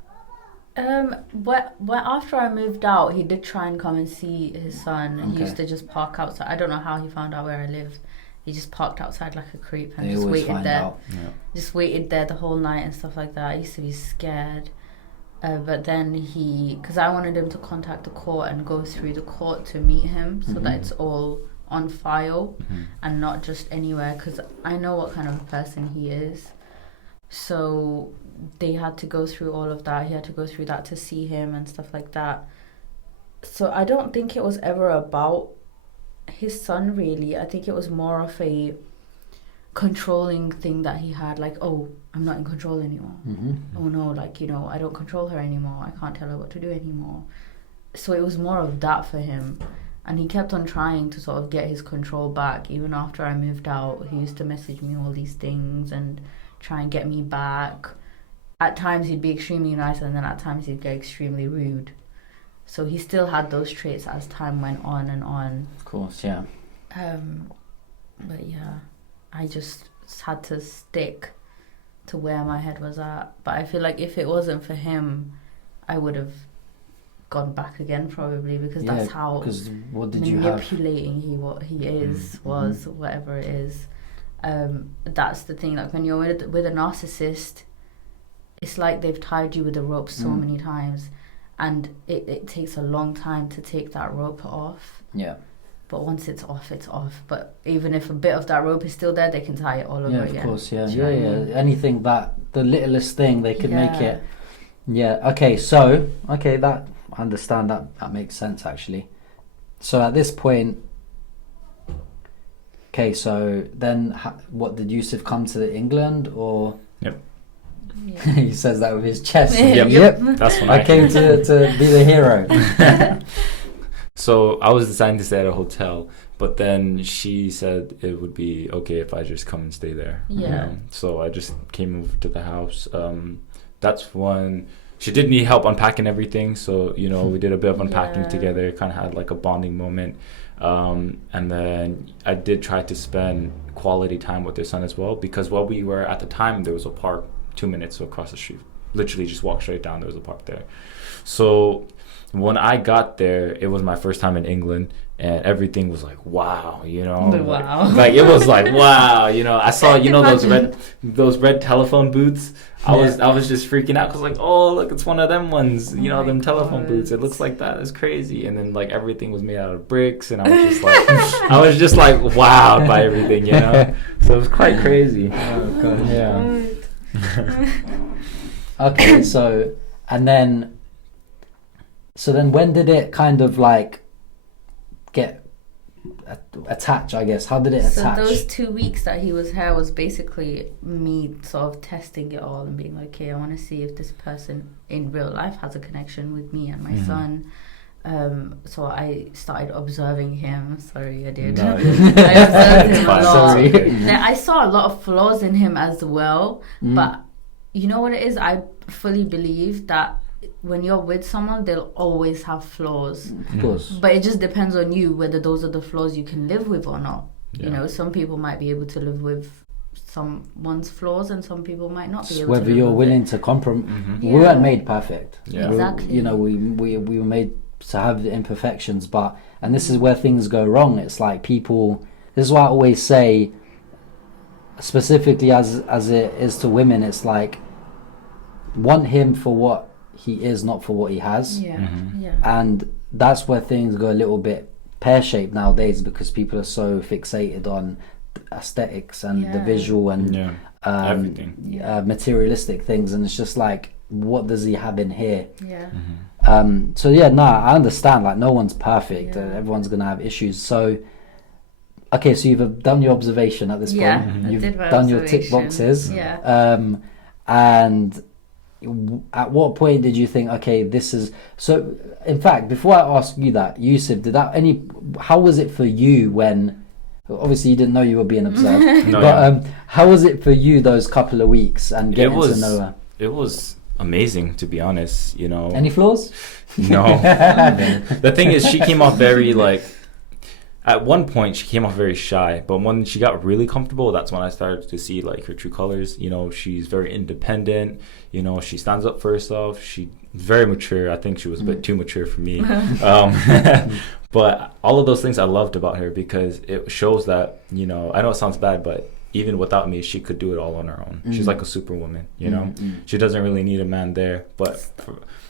After I moved out, he did try and come and see his son. Okay. He used to just park outside. I don't know how he found out where I lived. He just parked outside like a creep and They just always waited find there. out. Just waited there the whole night and stuff like that. I used to be scared. But then because I wanted him to contact the court and go through the court to meet him so that it's all on file and not just anywhere, because I know what kind of a person he is. So they had to go through all of that. He had to go through that to see him and stuff like that. So I don't think it was ever about his son, really. I think it was more of a controlling thing that he had, like, oh, I'm not in control anymore. Oh no, like, I don't control her anymore. I can't tell her what to do anymore. So it was more of that for him. And he kept on trying to sort of get his control back. Even after I moved out, he used to message me all these things and try and get me back. At times he'd be extremely nice, and then at times he'd get extremely rude. So he still had those traits as time went on and on. Of course, yeah. But yeah, I just had to stick to where my head was at. But I feel like if it wasn't for him, I would have gone back again probably, because that's how what did you have? manipulating he is was whatever it is. That's the thing, like when you're with a narcissist, it's like they've tied you with a rope so many times, and it takes a long time to take that rope off. Yeah. But once it's off, it's off. But even if a bit of that rope is still there, they can tie it all over again. Yeah, of course, yeah. Do you know what I mean? Anything that, the littlest thing, they could make it. Yeah, okay, that, I understand that makes sense, actually. So at this point, okay, so then what, did Yusuf come to England, or? Yep. Yeah. He says that with his chest. Yep. That's when I came to be the hero. So I was deciding to stay at a hotel, but then she said it would be okay if I just come and stay there. Yeah. So I just came over to the house. That's when she did need help unpacking everything. So, we did a bit of unpacking together, kind of had like a bonding moment. And then I did try to spend quality time with their son as well, because while we were at the time, there was a park 2 minutes across the street. Literally just walk straight down, there was a park there. So when I got there, it was my first time in England, and everything was like wow, you know. Wow. Like it was like wow, you know. I saw, you know, those red telephone booths. I was just freaking out because like, oh look, it's one of them ones, you know, them telephone booths. It looks like that. It's crazy. And then like everything was made out of bricks, and I was just like, I was just like wowed by everything, you know. So it was quite crazy. Oh gosh. Yeah. Okay, so then when did it kind of like get attach, I guess? How did it attach? So those 2 weeks that he was here was basically me sort of testing it all and being like, okay, I want to see if this person in real life has a connection with me and my son. So I started observing him. Sorry, I did. No, I observed him a fine. lot. Sorry. Then I saw a lot of flaws in him as well. But you know what it is? I fully believe that when you're with someone, they'll always have flaws. Of course. But it just depends on you whether those are the flaws you can live with or not. Yeah. You know, some people might be able to live with someone's flaws and some people might not be able to Whether live you're with willing it. to compromise. We Yeah. weren't made perfect. Yeah. Exactly. You know, we were made to have the imperfections, and this is where things go wrong. It's like people. This is why I always say, specifically as it is to women, it's like want him for what he is, not for what he has. Yeah, yeah. And that's where things go a little bit pear-shaped nowadays, because people are so fixated on aesthetics and the Yeah. visual and Everything. materialistic things, and it's just like, what does he have in here? Yeah. So yeah, no, I understand, like no one's perfect. Yeah. Everyone's gonna have issues. So okay, so you've done your observation at this Yeah, point. I You've did my done your tick observation. boxes. Yeah. And at what point did you think, okay, this is so? In fact, before I ask you that, Yusuf, how was it for you when? Obviously, you didn't know you were being observed, No, but how was it for you those couple of weeks and getting to know her? It was amazing, to be honest. You know. Any flaws? No. The thing is, she came off very like. At one point, she came off very shy, but when she got really comfortable, that's when I started to see like her true colors. You know, she's very independent. You know, she stands up for herself. She's very mature. I think she was a bit too mature for me. But all of those things I loved about her, because it shows that, you know, I know it sounds bad, but even without me, she could do it all on her own. She's like a superwoman, you know. She doesn't really need a man there, but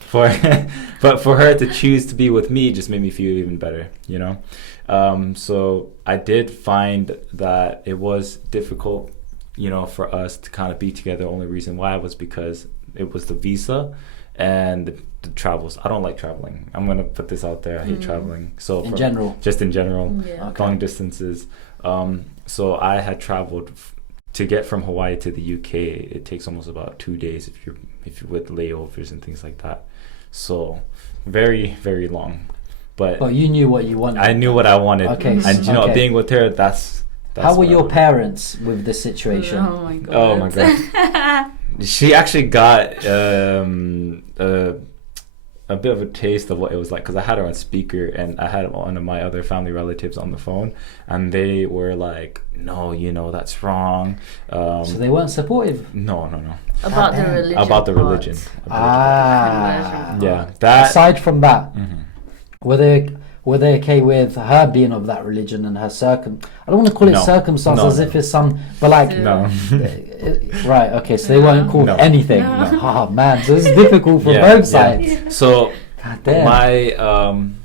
for her to choose to be with me just made me feel even better, you know. So I did find that it was difficult, you know, for us to kind of be together. The only reason why was because it was the visa and the travels. I don't like traveling. I'm gonna put this out there. I hate traveling. So In general? just in general, Yeah. Okay. long distances. So I had traveled to get from Hawaii to the UK. It takes almost about 2 days if you're with layovers and things like that. So very, very long. But you knew what you wanted. I knew what I wanted. Okay, And you know, okay. being with her, that's How were what I your would- parents with this situation? Oh my god. Oh my god. She actually got a bit of a taste of what it was like, because I had her on speaker and I had one of my other family relatives on the phone, and they were like, no, you know, that's wrong. So they weren't supportive. No. About the Goddamn. religion. About the part. religion. Ah. Yeah, that. Aside from that, Mhm. were they okay with her being of that religion and her I don't want to call it No. circumstance No, as no. if it's some, but like, No. right, okay, so they weren't called No. anything. No. Oh man, so it's difficult for Yeah, both sides. yeah. So God damn.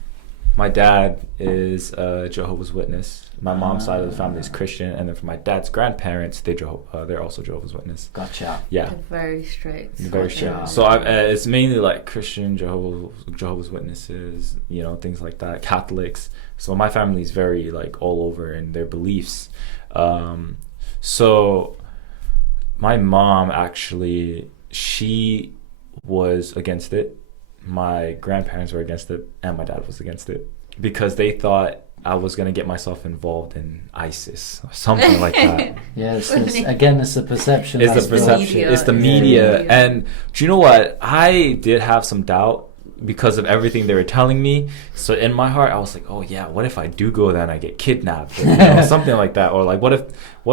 my dad is a Jehovah's Witness. My mom's side of the family is Christian, and then for my dad's grandparents, they're also Jehovah's Witness. Gotcha. Yeah, They're very strict. very Gotcha. strict. So it's mainly like Christian Jehovah's Witnesses, you know, things like that. Catholics. So my family is very like all over in their beliefs. So my mom actually, she was against it. My grandparents were against it, and my dad was against it, because they thought I was gonna get myself involved in ISIS or something like that. Yes, again, it's a perception. It's that's the perception. media. It's the It's the media. media. And do you know what? I did have some doubt because of everything they were telling me. So in my heart, I was like, oh yeah, what if I do go there and I get kidnapped? Or, you know, something like that. Or like, what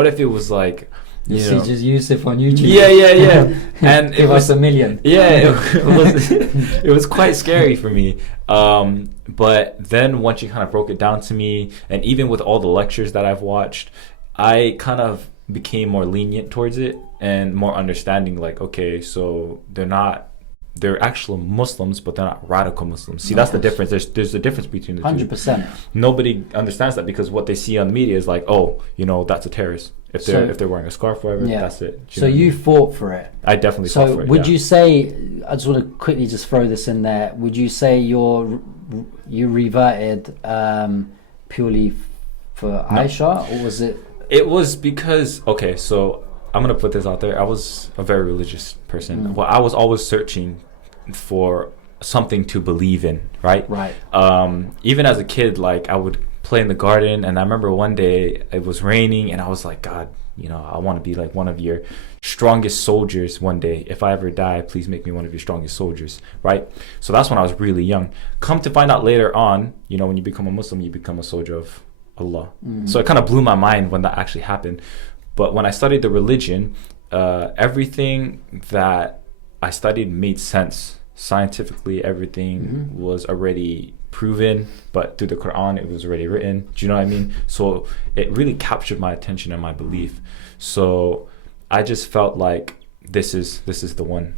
if it was like, You You see know. just Yusuf on YouTube. Yeah. And Give us $1 million. Yeah, it was it was quite scary for me. But then once you kind of broke it down to me, and even with all the lectures that I've watched, I kind of became more lenient towards it and more understanding. Like, okay, so they're actual Muslims, but they're not radical Muslims. See, that's the difference. There's a difference between the 100%. two. Nobody understands that because what they see on the media is like, oh, that's a terrorist. If they're wearing a scarf, whatever, that's it. So you fought for it. I definitely fought for it. Would you say? I just want to quickly just throw this in there. Would you say you reverted purely for Aisha, or was it? It was because so I'm gonna put this out there. I was a very religious person. Well, I was always searching for something to believe in, right? Right. Even as a kid, like I would play in the garden, and I remember one day it was raining, and I was like, God, I want to be like one of your strongest soldiers one day. If I ever die, please make me one of your strongest soldiers, right? So that's when I was really young. Come to find out later on, when you become a Muslim, you become a soldier of Allah. So it kind of blew my mind when that actually happened. But when I studied the religion, everything that I studied made sense. Scientifically, everything was already proven, but through the Quran, it was already written. Do you know what I mean? So it really captured my attention and my belief. So I just felt like this is the one,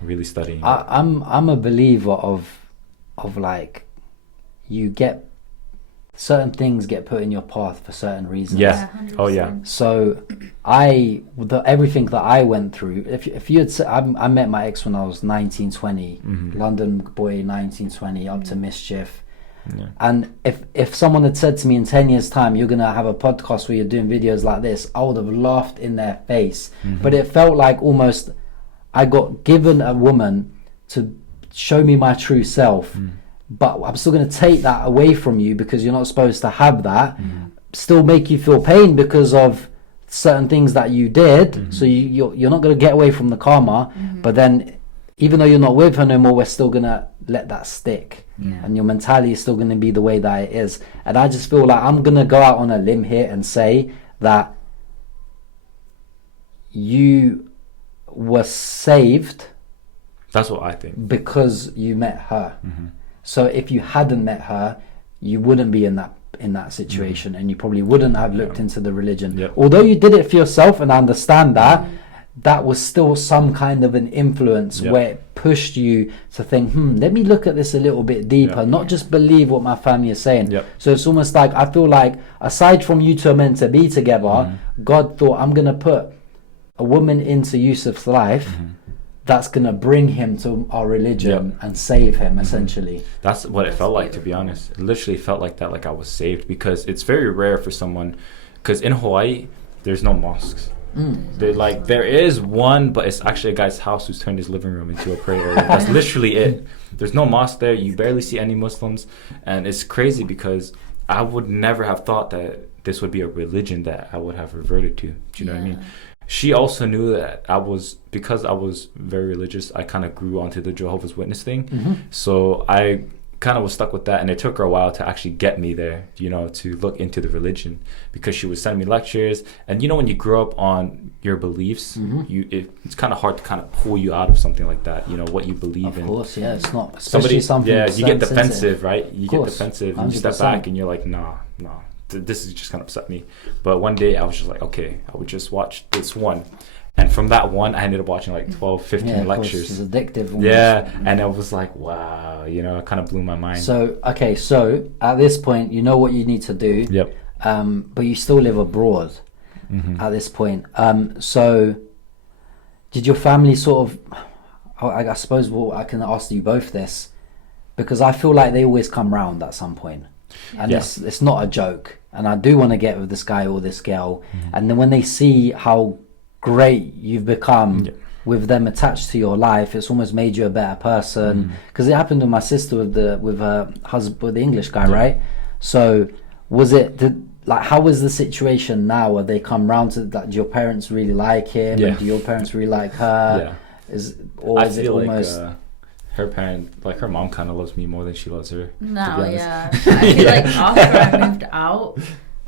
really studying. I'm a believer of like you get certain things get put in your path for certain reasons. Yeah. 100%. Oh yeah. So everything that I went through, if you had said, I met my ex when I was 19, 20, London boy, 19, 20, up to mischief. Yeah. And if someone had said to me in 10 years time, you're going to have a podcast where you're doing videos like this, I would have laughed in their face. But it felt like almost I got given a woman to show me my true self. But I'm still going to take that away from you because you're not supposed to have that. Still make you feel pain because of certain things that you did. So you're not going to get away from the karma. But then, even though you're not with her no more, we're still going to let that stick. And your mentality is still going to be the way that it is. And I just feel like I'm going to go out on a limb here and say that you were saved. That's what I think. Because you met her. So if you hadn't met her, you wouldn't be in that situation, and you probably wouldn't have looked into the religion. Yep. Although you did it for yourself, and I understand that, that was still some kind of an influence where it pushed you to think, let me look at this a little bit deeper, not just believe what my family is saying. So it's almost like, I feel like, aside from you two are meant to be together, God thought, I'm going to put a woman into Yusuf's life that's going to bring him to our religion and save him, essentially. That's what it felt like, to be honest. It literally felt like that, like I was saved, because it's very rare for someone, because in Hawaii, there's no mosques. There is one, but it's actually a guy's house who's turned his living room into a prayer area. That's literally it. There's no mosque there. You barely see any Muslims. And it's crazy because I would never have thought that this would be a religion that I would have reverted to. Do you know what I mean? She also knew that because I was very religious, I kind of grew onto the Jehovah's Witness thing. So I kind of was stuck with that, and it took her a while to actually get me there, to look into the religion, because she would send me lectures. And when you grow up on your beliefs, it's kind of hard to kind of pull you out of something like that, what you believe in. Of course, it's not, especially something you get defensive, sensitive. Right? You get defensive, and you step back and you're like, nah, this is just gonna upset me. But one day I was just like, okay, I would just watch this one. And from that one, I ended up watching like 12, 15 lectures. It's addictive. Almost. Yeah, and I was like, wow, it kind of blew my mind. So at this point, you know what you need to do. Yep. But you still live abroad at this point. So did your family sort of, I suppose I can ask you both this, because I feel like they always come round at some point. And it's not a joke. And I do want to get with this guy or this girl. And then when they see how great you've become with them attached to your life, it's almost made you a better person. Because it happened with my sister with her husband, with the English guy, right? So how is the situation now? Are they come round to that? Do your parents really like him? And do your parents really like her? Is it almost like, her parent, like her mom, kind of loves me more than she loves her. No, I feel like after I moved out,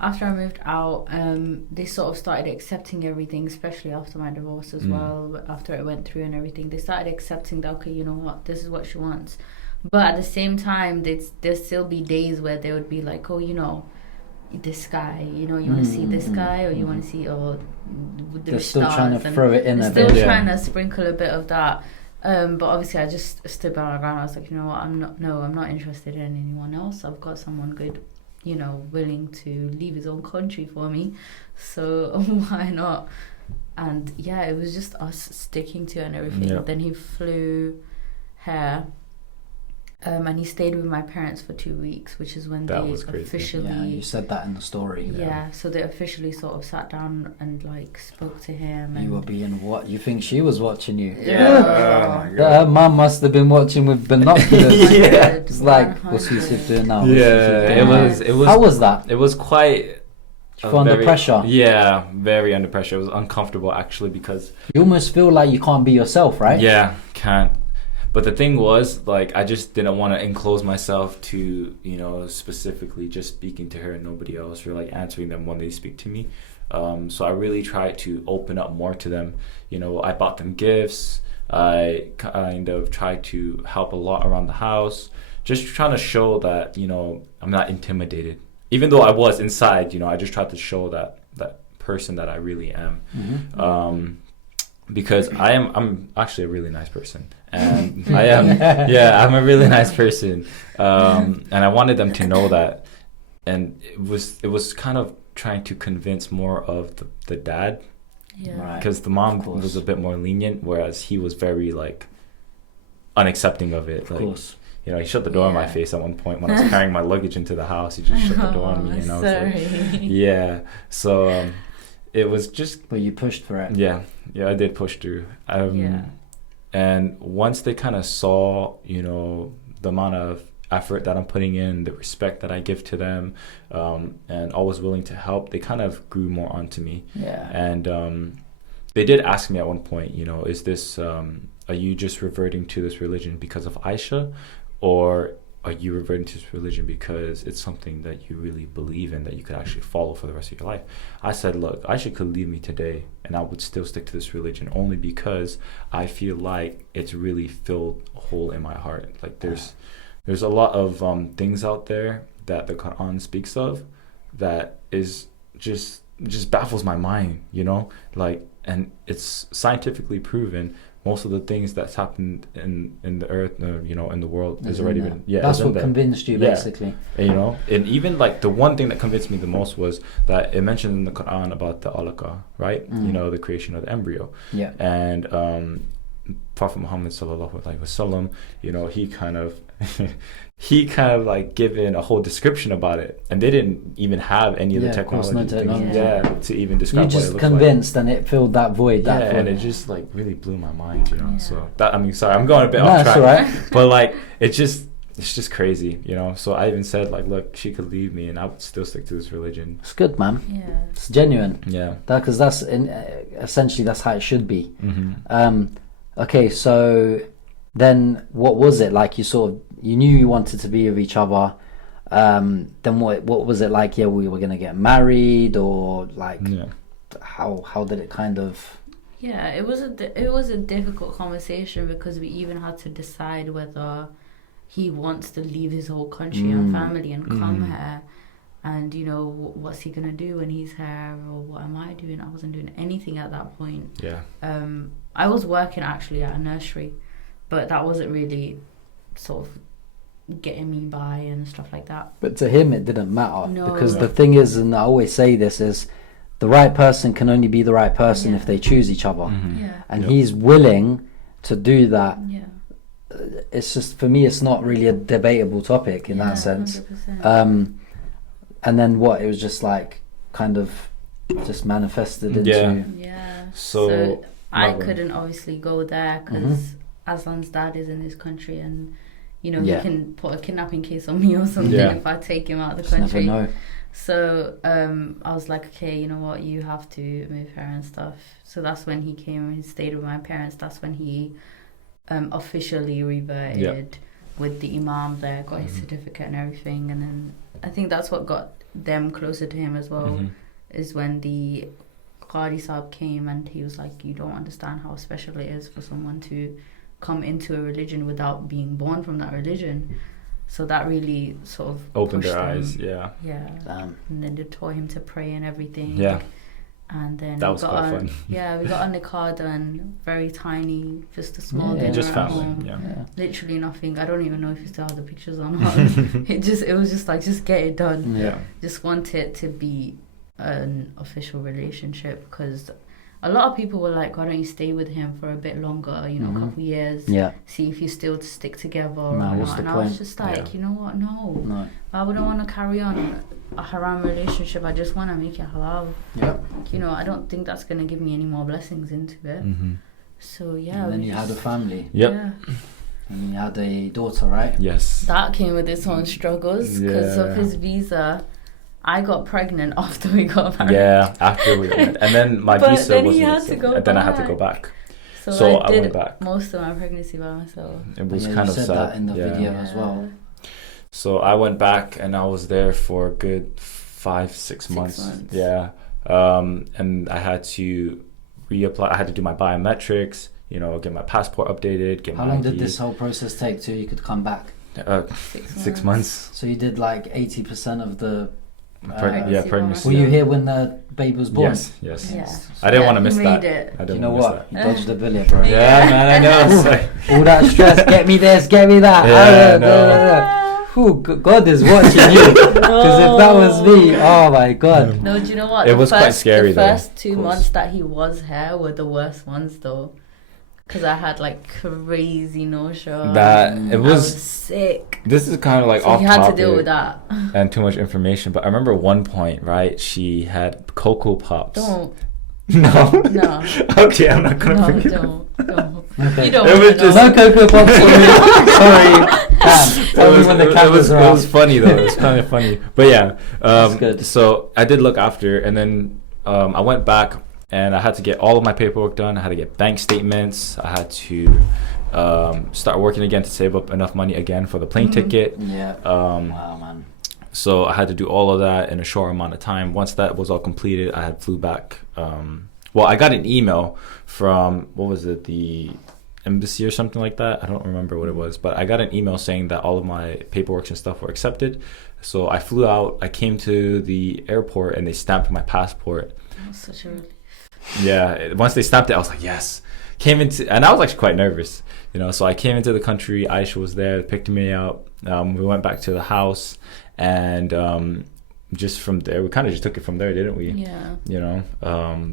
after I moved out, they sort of started accepting everything, especially after my divorce as well. After it went through and everything, they started accepting that, okay, you know what, this is what she wants. But at the same time, there'd still be days where they would be like, oh, you know, this guy, you know, you want to see this guy, or you want to see, or the They're still stars, trying to and throw it in they're a still bit. trying to sprinkle a bit of that. But obviously, I just stood by my ground. I was like, you know what, I'm not interested in anyone else. I've got someone good, you know, willing to leave his own country for me, so why not? And yeah, it was just us sticking to it and everything. Yeah. Then he flew here, and he stayed with my parents for 2 weeks, which is when That they was crazy. officially. Yeah, you said that in the story. Yeah, so they officially sort of sat down and like spoke to him. And You were being what? You think she was watching you? Yeah. Oh my Her mum must have been watching with binoculars. Yeah. It's like, what's Yusuf doing now? What's Yusuf Yeah, doing? it was. How was that? It was quite. You feel under pressure? Yeah, very under pressure. It was uncomfortable actually because. You almost feel like you can't be yourself, right? Yeah, can't. But the thing was, like, I just didn't want to enclose myself to, you know, specifically just speaking to her and nobody else, or like answering them when they speak to me. So I really tried to open up more to them. You know, I bought them gifts. I kind of tried to help a lot around the house, just trying to show that, you know, I'm not intimidated. Even though I was inside, you know, I just tried to show that person that I really am. Mm-hmm. Because I'm actually a really nice person, and I am, yeah, I'm a really nice person, and I wanted them to know that, and it was kind of trying to convince more of the dad, yeah. Right. because the mom Of course. was a bit more lenient, whereas he was very like unaccepting of it. Of Like, course. you know, he shut the door in my Yeah. face at one point when I was carrying my luggage into the house. He just shut the door on me, and I was like, yeah. So it was just. But you pushed for it. Yeah, I did push through. Yeah. And once they kind of saw, you know, the amount of effort that I'm putting in, the respect that I give to them, and always willing to help, they kind of grew more onto me. Yeah. And they did ask me at one point, you know, is this, are you just reverting to this religion because of Aisha, or are you reverting to this religion because it's something that you really believe in, that you could actually follow for the rest of your life? I said, look, Aisha could leave me today and I would still stick to this religion, only because I feel like it's really filled a hole in my heart. Like there's a lot of things out there that the Quran speaks of that is just baffles my mind, you know, like, and it's scientifically proven. Most of the things that's happened in the earth, you know, in the world has already been. Yeah, that's is in what there. convinced you, Yeah. basically. And, you know, and even like the one thing that convinced me the most was that it mentioned in the Quran about the alaqah, right? You know, the creation of the embryo. Yeah. And Prophet Muhammad sallallahu alaihi wasallam, you know, he kind of like given a whole description about it, and they didn't even have any of the Yeah, of course, no technology, things, technology. to even You describe what it just looks convinced, and it filled that void. like. That Yeah, void. and it just like really blew my mind, you know. Yeah. So that, I mean, sorry, I'm going a bit No, off that's track, all right. but like it's just crazy, you know. So I even said like, look, she could leave me and I would still stick to this religion. It's good, man. Yeah. It's genuine. Yeah. Because that's essentially that's how it should be. Mm-hmm. Okay, so then what was it like? You knew you wanted to be with each other. Then what was it like? Yeah, we were gonna get married, or like Yeah. how did it kind of? Yeah, it was a difficult conversation, because we even had to decide whether he wants to leave his whole country and family and come here, and you know, what's he gonna do when he's here, or what am I doing? I wasn't doing anything at that point. Yeah. I was working actually at a nursery, but that wasn't really sort of getting me by and stuff like that. But to him, it didn't matter, No. because the thing is, and I always say this is, the right person can only be the right person Yeah. if they choose each other, Yeah. and Yep. he's willing to do that. Yeah. It's just, for me, it's not really a debatable topic in that sense. 100%. And then what? It was just like kind of just manifested into. Yeah. Yeah. So I Marvin. couldn't obviously go there because Aslan's dad is in this country, and you know, Yeah. he can put a kidnapping case on me or something Yeah. if I take him out of the Just never country. know. So I was like, okay, you know what, you have to move here and stuff. So that's when he came and he stayed with my parents. That's when he officially reverted with the imam there, got his certificate and everything, and then I think that's what got them closer to him as well. Mhm. Is when the Qadi Saab came and he was like, you don't understand how special it is for someone to come into a religion without being born from that religion. So that really sort of Opened pushed their them. eyes. Yeah. Yeah. And then they taught him to pray and everything. Yeah. And then That we was got quite on, fun. Yeah, we got on the car done, very tiny, just a small Yeah, dinner Just at family. home. Yeah. Literally nothing. I don't even know if you still have the pictures or not. It was just like, just get it done. Yeah. Just want it to be an official relationship, because a lot of people were like, why don't you stay with him for a bit longer, you know, a couple years, Yeah. see if you still stick together or No, not. what's the And I was point? just like, Yeah. you know what, no. No. I wouldn't want to carry on a haram relationship. I just want to make it halal. Yeah. You know, I don't think that's going to give me any more blessings into it. Mm-hmm. So yeah. And then we you had a just- family. Yep. Yeah. And you had a daughter, right? Yes. That came with its own struggles because Yeah. of his visa. I got pregnant after we got married. Yeah, after we went. And then my But visa then he wasn't had accepted. to go And then I had to go back. back. So, So I I did went back. most of my pregnancy by myself. It was Yeah, kind you of said sad. that in the yeah. video. as well. So I went back and I was there for a good 5-6 6 months. months. Yeah. And I had to reapply. I had to do my biometrics, you know, get my passport updated, get How my long ID. did this whole process take till you could come back? 6 months. So you did like 80% of the. Yeah, pregnancy. Were you here when the baby was born? Yes, yes. Yeah. I didn't want to he miss made that. it. I You didn't know wanna miss what? You dodged a bullet, bro. that. Yeah, man, I know. It's like, All that stress, get me this, get me that. Yeah, no. Whew, God is watching you. Because if that was me, oh my God. No, do you know what? It was quite scary, The though, first 2 of course. months that he was here were the worst ones, though. Because I had like crazy no-show. that it I was was. sick. This is kind of like So off you had topic to deal with that. and too much information. But I remember one point, right? She had Cocoa Pops. Don't. No. No. Okay, I'm not gonna No, forget. don't. Okay. You don't It was want to just- know. No Cocoa Pops for me. Sorry. Damn. Tell me when the cameras are it was off. funny though. It was kind of funny. But yeah, That's good. so I did look after, and then I went back, and I had to get all of my paperwork done. I had to get bank statements. I had to start working again to save up enough money again for the plane ticket. Yeah. Um, Wow, man. So I had to do all of that in a short amount of time. Once that was all completed, I had flew back. Well, I got an email from, what was it, the embassy or something like that. I don't remember what it was, but I got an email saying that all of my paperwork and stuff were accepted. So I flew out. I came to the airport and they stamped my passport. That was such a relief. Yeah, once they stamped it, I was like, yes. Came into, and I was actually quite nervous, you know. So I came into the country. Aisha was there, picked me up. We went back to the house, and just from there, we kind of just took it from there, didn't we? Yeah. You know,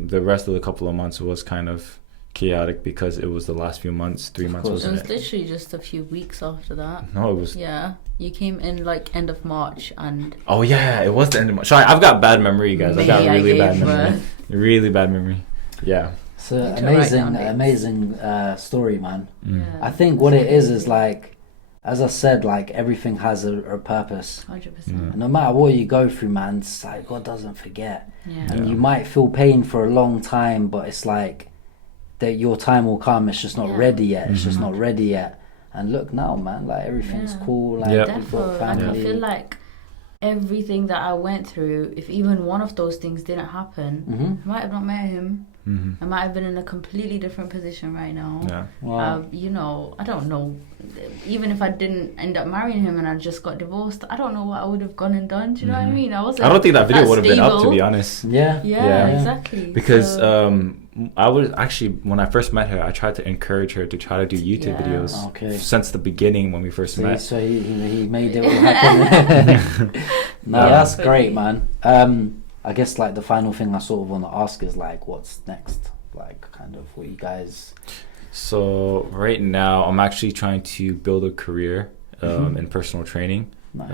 the rest of the couple of months was kind of chaotic because it was the last few months. 3 months, course. It wasn't was it? literally just a few weeks after that. No, it was. Yeah. You came in like end of March and Oh yeah, it was the end of March. Sorry, I've got bad memory, guys. I've got May I really bad gave memory. birth. Really bad memory. Yeah. It's an Need to write amazing, down dates. amazing story, man. Mm. Yeah. I think what it is like, as I said, like everything has a purpose. 100%. Mm. And no matter what you go through, man, it's like God doesn't forget. Yeah. And Yeah. you might feel pain for a long time, but it's like that your time will come. It's just not Yeah. ready yet. It's just Mhm. not ready yet. And look now, man, like everything's Yeah. cool. Like Yep. you've got Defo. Like, I family. feel like everything that I went through, if even one of those things didn't happen, Mm-hmm. I might have not met him. Hmm. I might have been in a completely different position right now. Yeah. Wow. You know, I don't know. Even if I didn't end up marrying him and I just got divorced, I don't know what I would have gone and done. Do you know what I Mhm. mean? I wasn't. I don't think that video would have been up, to stable. be honest. Yeah. Yeah, Yeah. exactly. Because So- I was actually, when I first met her, I tried to encourage her to try to do YouTube Yeah. videos Okay. since the beginning when we first So, met. he made it all happen. No, Yeah. that's great, man. I guess like the final thing I sort of want to ask is like, what's next? Like, kind of what you guys. So right now, I'm actually trying to build a career Mhm. in personal training. Nice.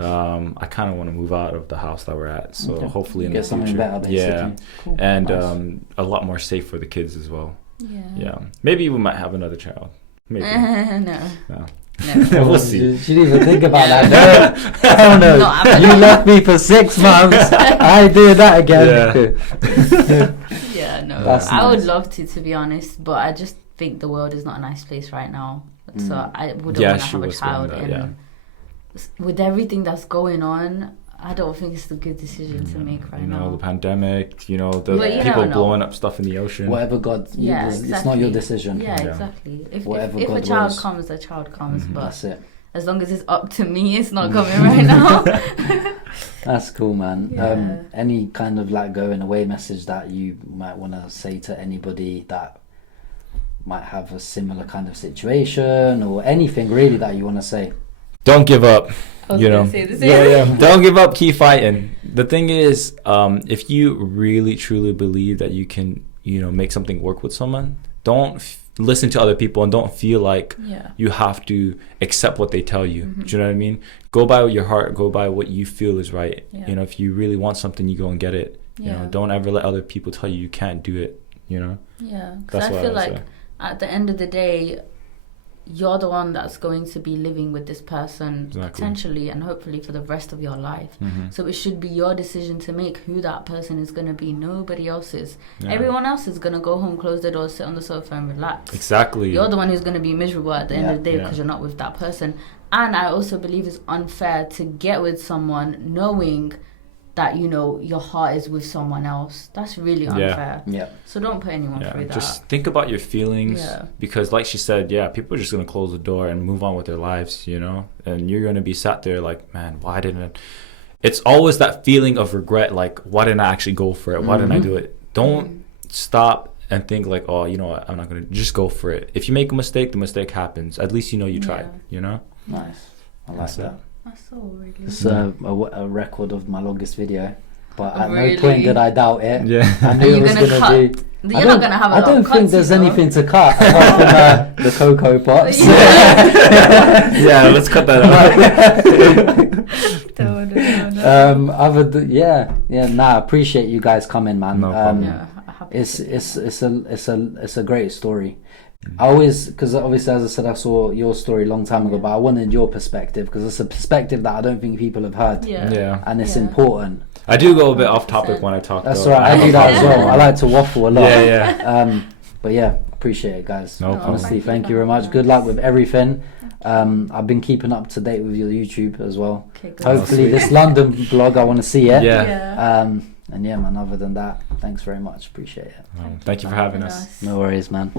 I kind of want to move out of the house that we're at, so Okay. hopefully in Get the something future, better, basically. yeah, Cool. and Nice. a lot more safe for the kids as well. Yeah. Yeah, maybe we might have another child. Maybe. no. No. No. We'll see. You didn't even think about that. No, hell no. Not happening. You left me for 6 months. I did that again. Yeah, no. That's I would nice. love to be honest, but I just think the world is not a nice place right now. So Mm. I wouldn't Yeah, want to she have a was saying child that, in. yeah. With everything that's going on, I don't think it's a good decision to make right You know, now. the pandemic, you know, the But you people never know. blowing up stuff in the ocean. Whatever God, Yeah, it's not exactly. your decision. Yeah, Yeah. exactly. If Whatever a God child wills. comes, a child comes. Mhm. But That's it. as long as it's up to me, it's not coming right now. That's cool, man. Yeah. Any kind of like going away message that you might want to say to anybody that might have a similar kind of situation, or anything really that you want to say? Don't give up. I was You gonna know, say the same. Don't give up. Keep fighting. The thing is, if you really truly believe that you can, you know, make something work with someone, don't listen to other people and don't feel like Yeah. you have to accept what they tell you. Mhm. Do you know what I mean? Go by your heart. Go by what you feel is right. Yeah. You know, if you really want something, you go and get it. You know, Yeah. don't ever let other people tell you can't do it. You know, Yeah, because that's I what feel would like say. at the end of the day, you're the one that's going to be living with this person Exactly. potentially and hopefully for the rest of your life. Mhm. So it should be your decision to make who that person is going to be, nobody else's. Yeah. Everyone else is going to go home, close the door, sit on the sofa and relax. Exactly. You're the one who's going to be miserable at the end of the day Yeah. because you're not with that person. And I also believe it's unfair to get with someone knowing that, you know, your heart is with someone else. That's really unfair. Yeah. So don't put anyone Yeah, through that. just think about your feelings, Yeah. because like she said, yeah, people are just gonna close the door and move on with their lives, you know, and you're gonna be sat there like, man, why didn't it? It's always that feeling of regret, like, why didn't I actually go for it? Why didn't I Mhm. do it? Don't stop and think like, oh, you know what, I'm not gonna, just go for it. If you make a mistake, the mistake happens. At least you know you tried, you know. Nice. I like That's that. it. That's so really. It's a record of my longest video, but at Really? no point did I doubt it. Yeah. I Are knew you it was gonna gonna cut? be. You're not gonna have a I lot don't of think cuts, there's you know? anything to cut apart from the cocoa pots. Yeah, let's cut that out. I appreciate you guys coming, man. No problem. Yeah, happy It's a great story. I always, because obviously, as I said, I saw your story a long time ago, but I wanted your perspective because it's a perspective that I don't think people have heard, Yeah. Yeah. and it's Yeah. important. I do go a bit off topic when I talk. That's though. right. I do that as well. I like to waffle a lot. Yeah. But yeah, appreciate it, guys. No problem. Honestly, thank you very much. Good luck with everything. I've been keeping up to date with your YouTube as well. Okay, good. Hopefully, this London vlog, I want to see it. Yeah. And yeah, man. Other than that, thanks very much. Appreciate it. Thank you for having us. No worries, man.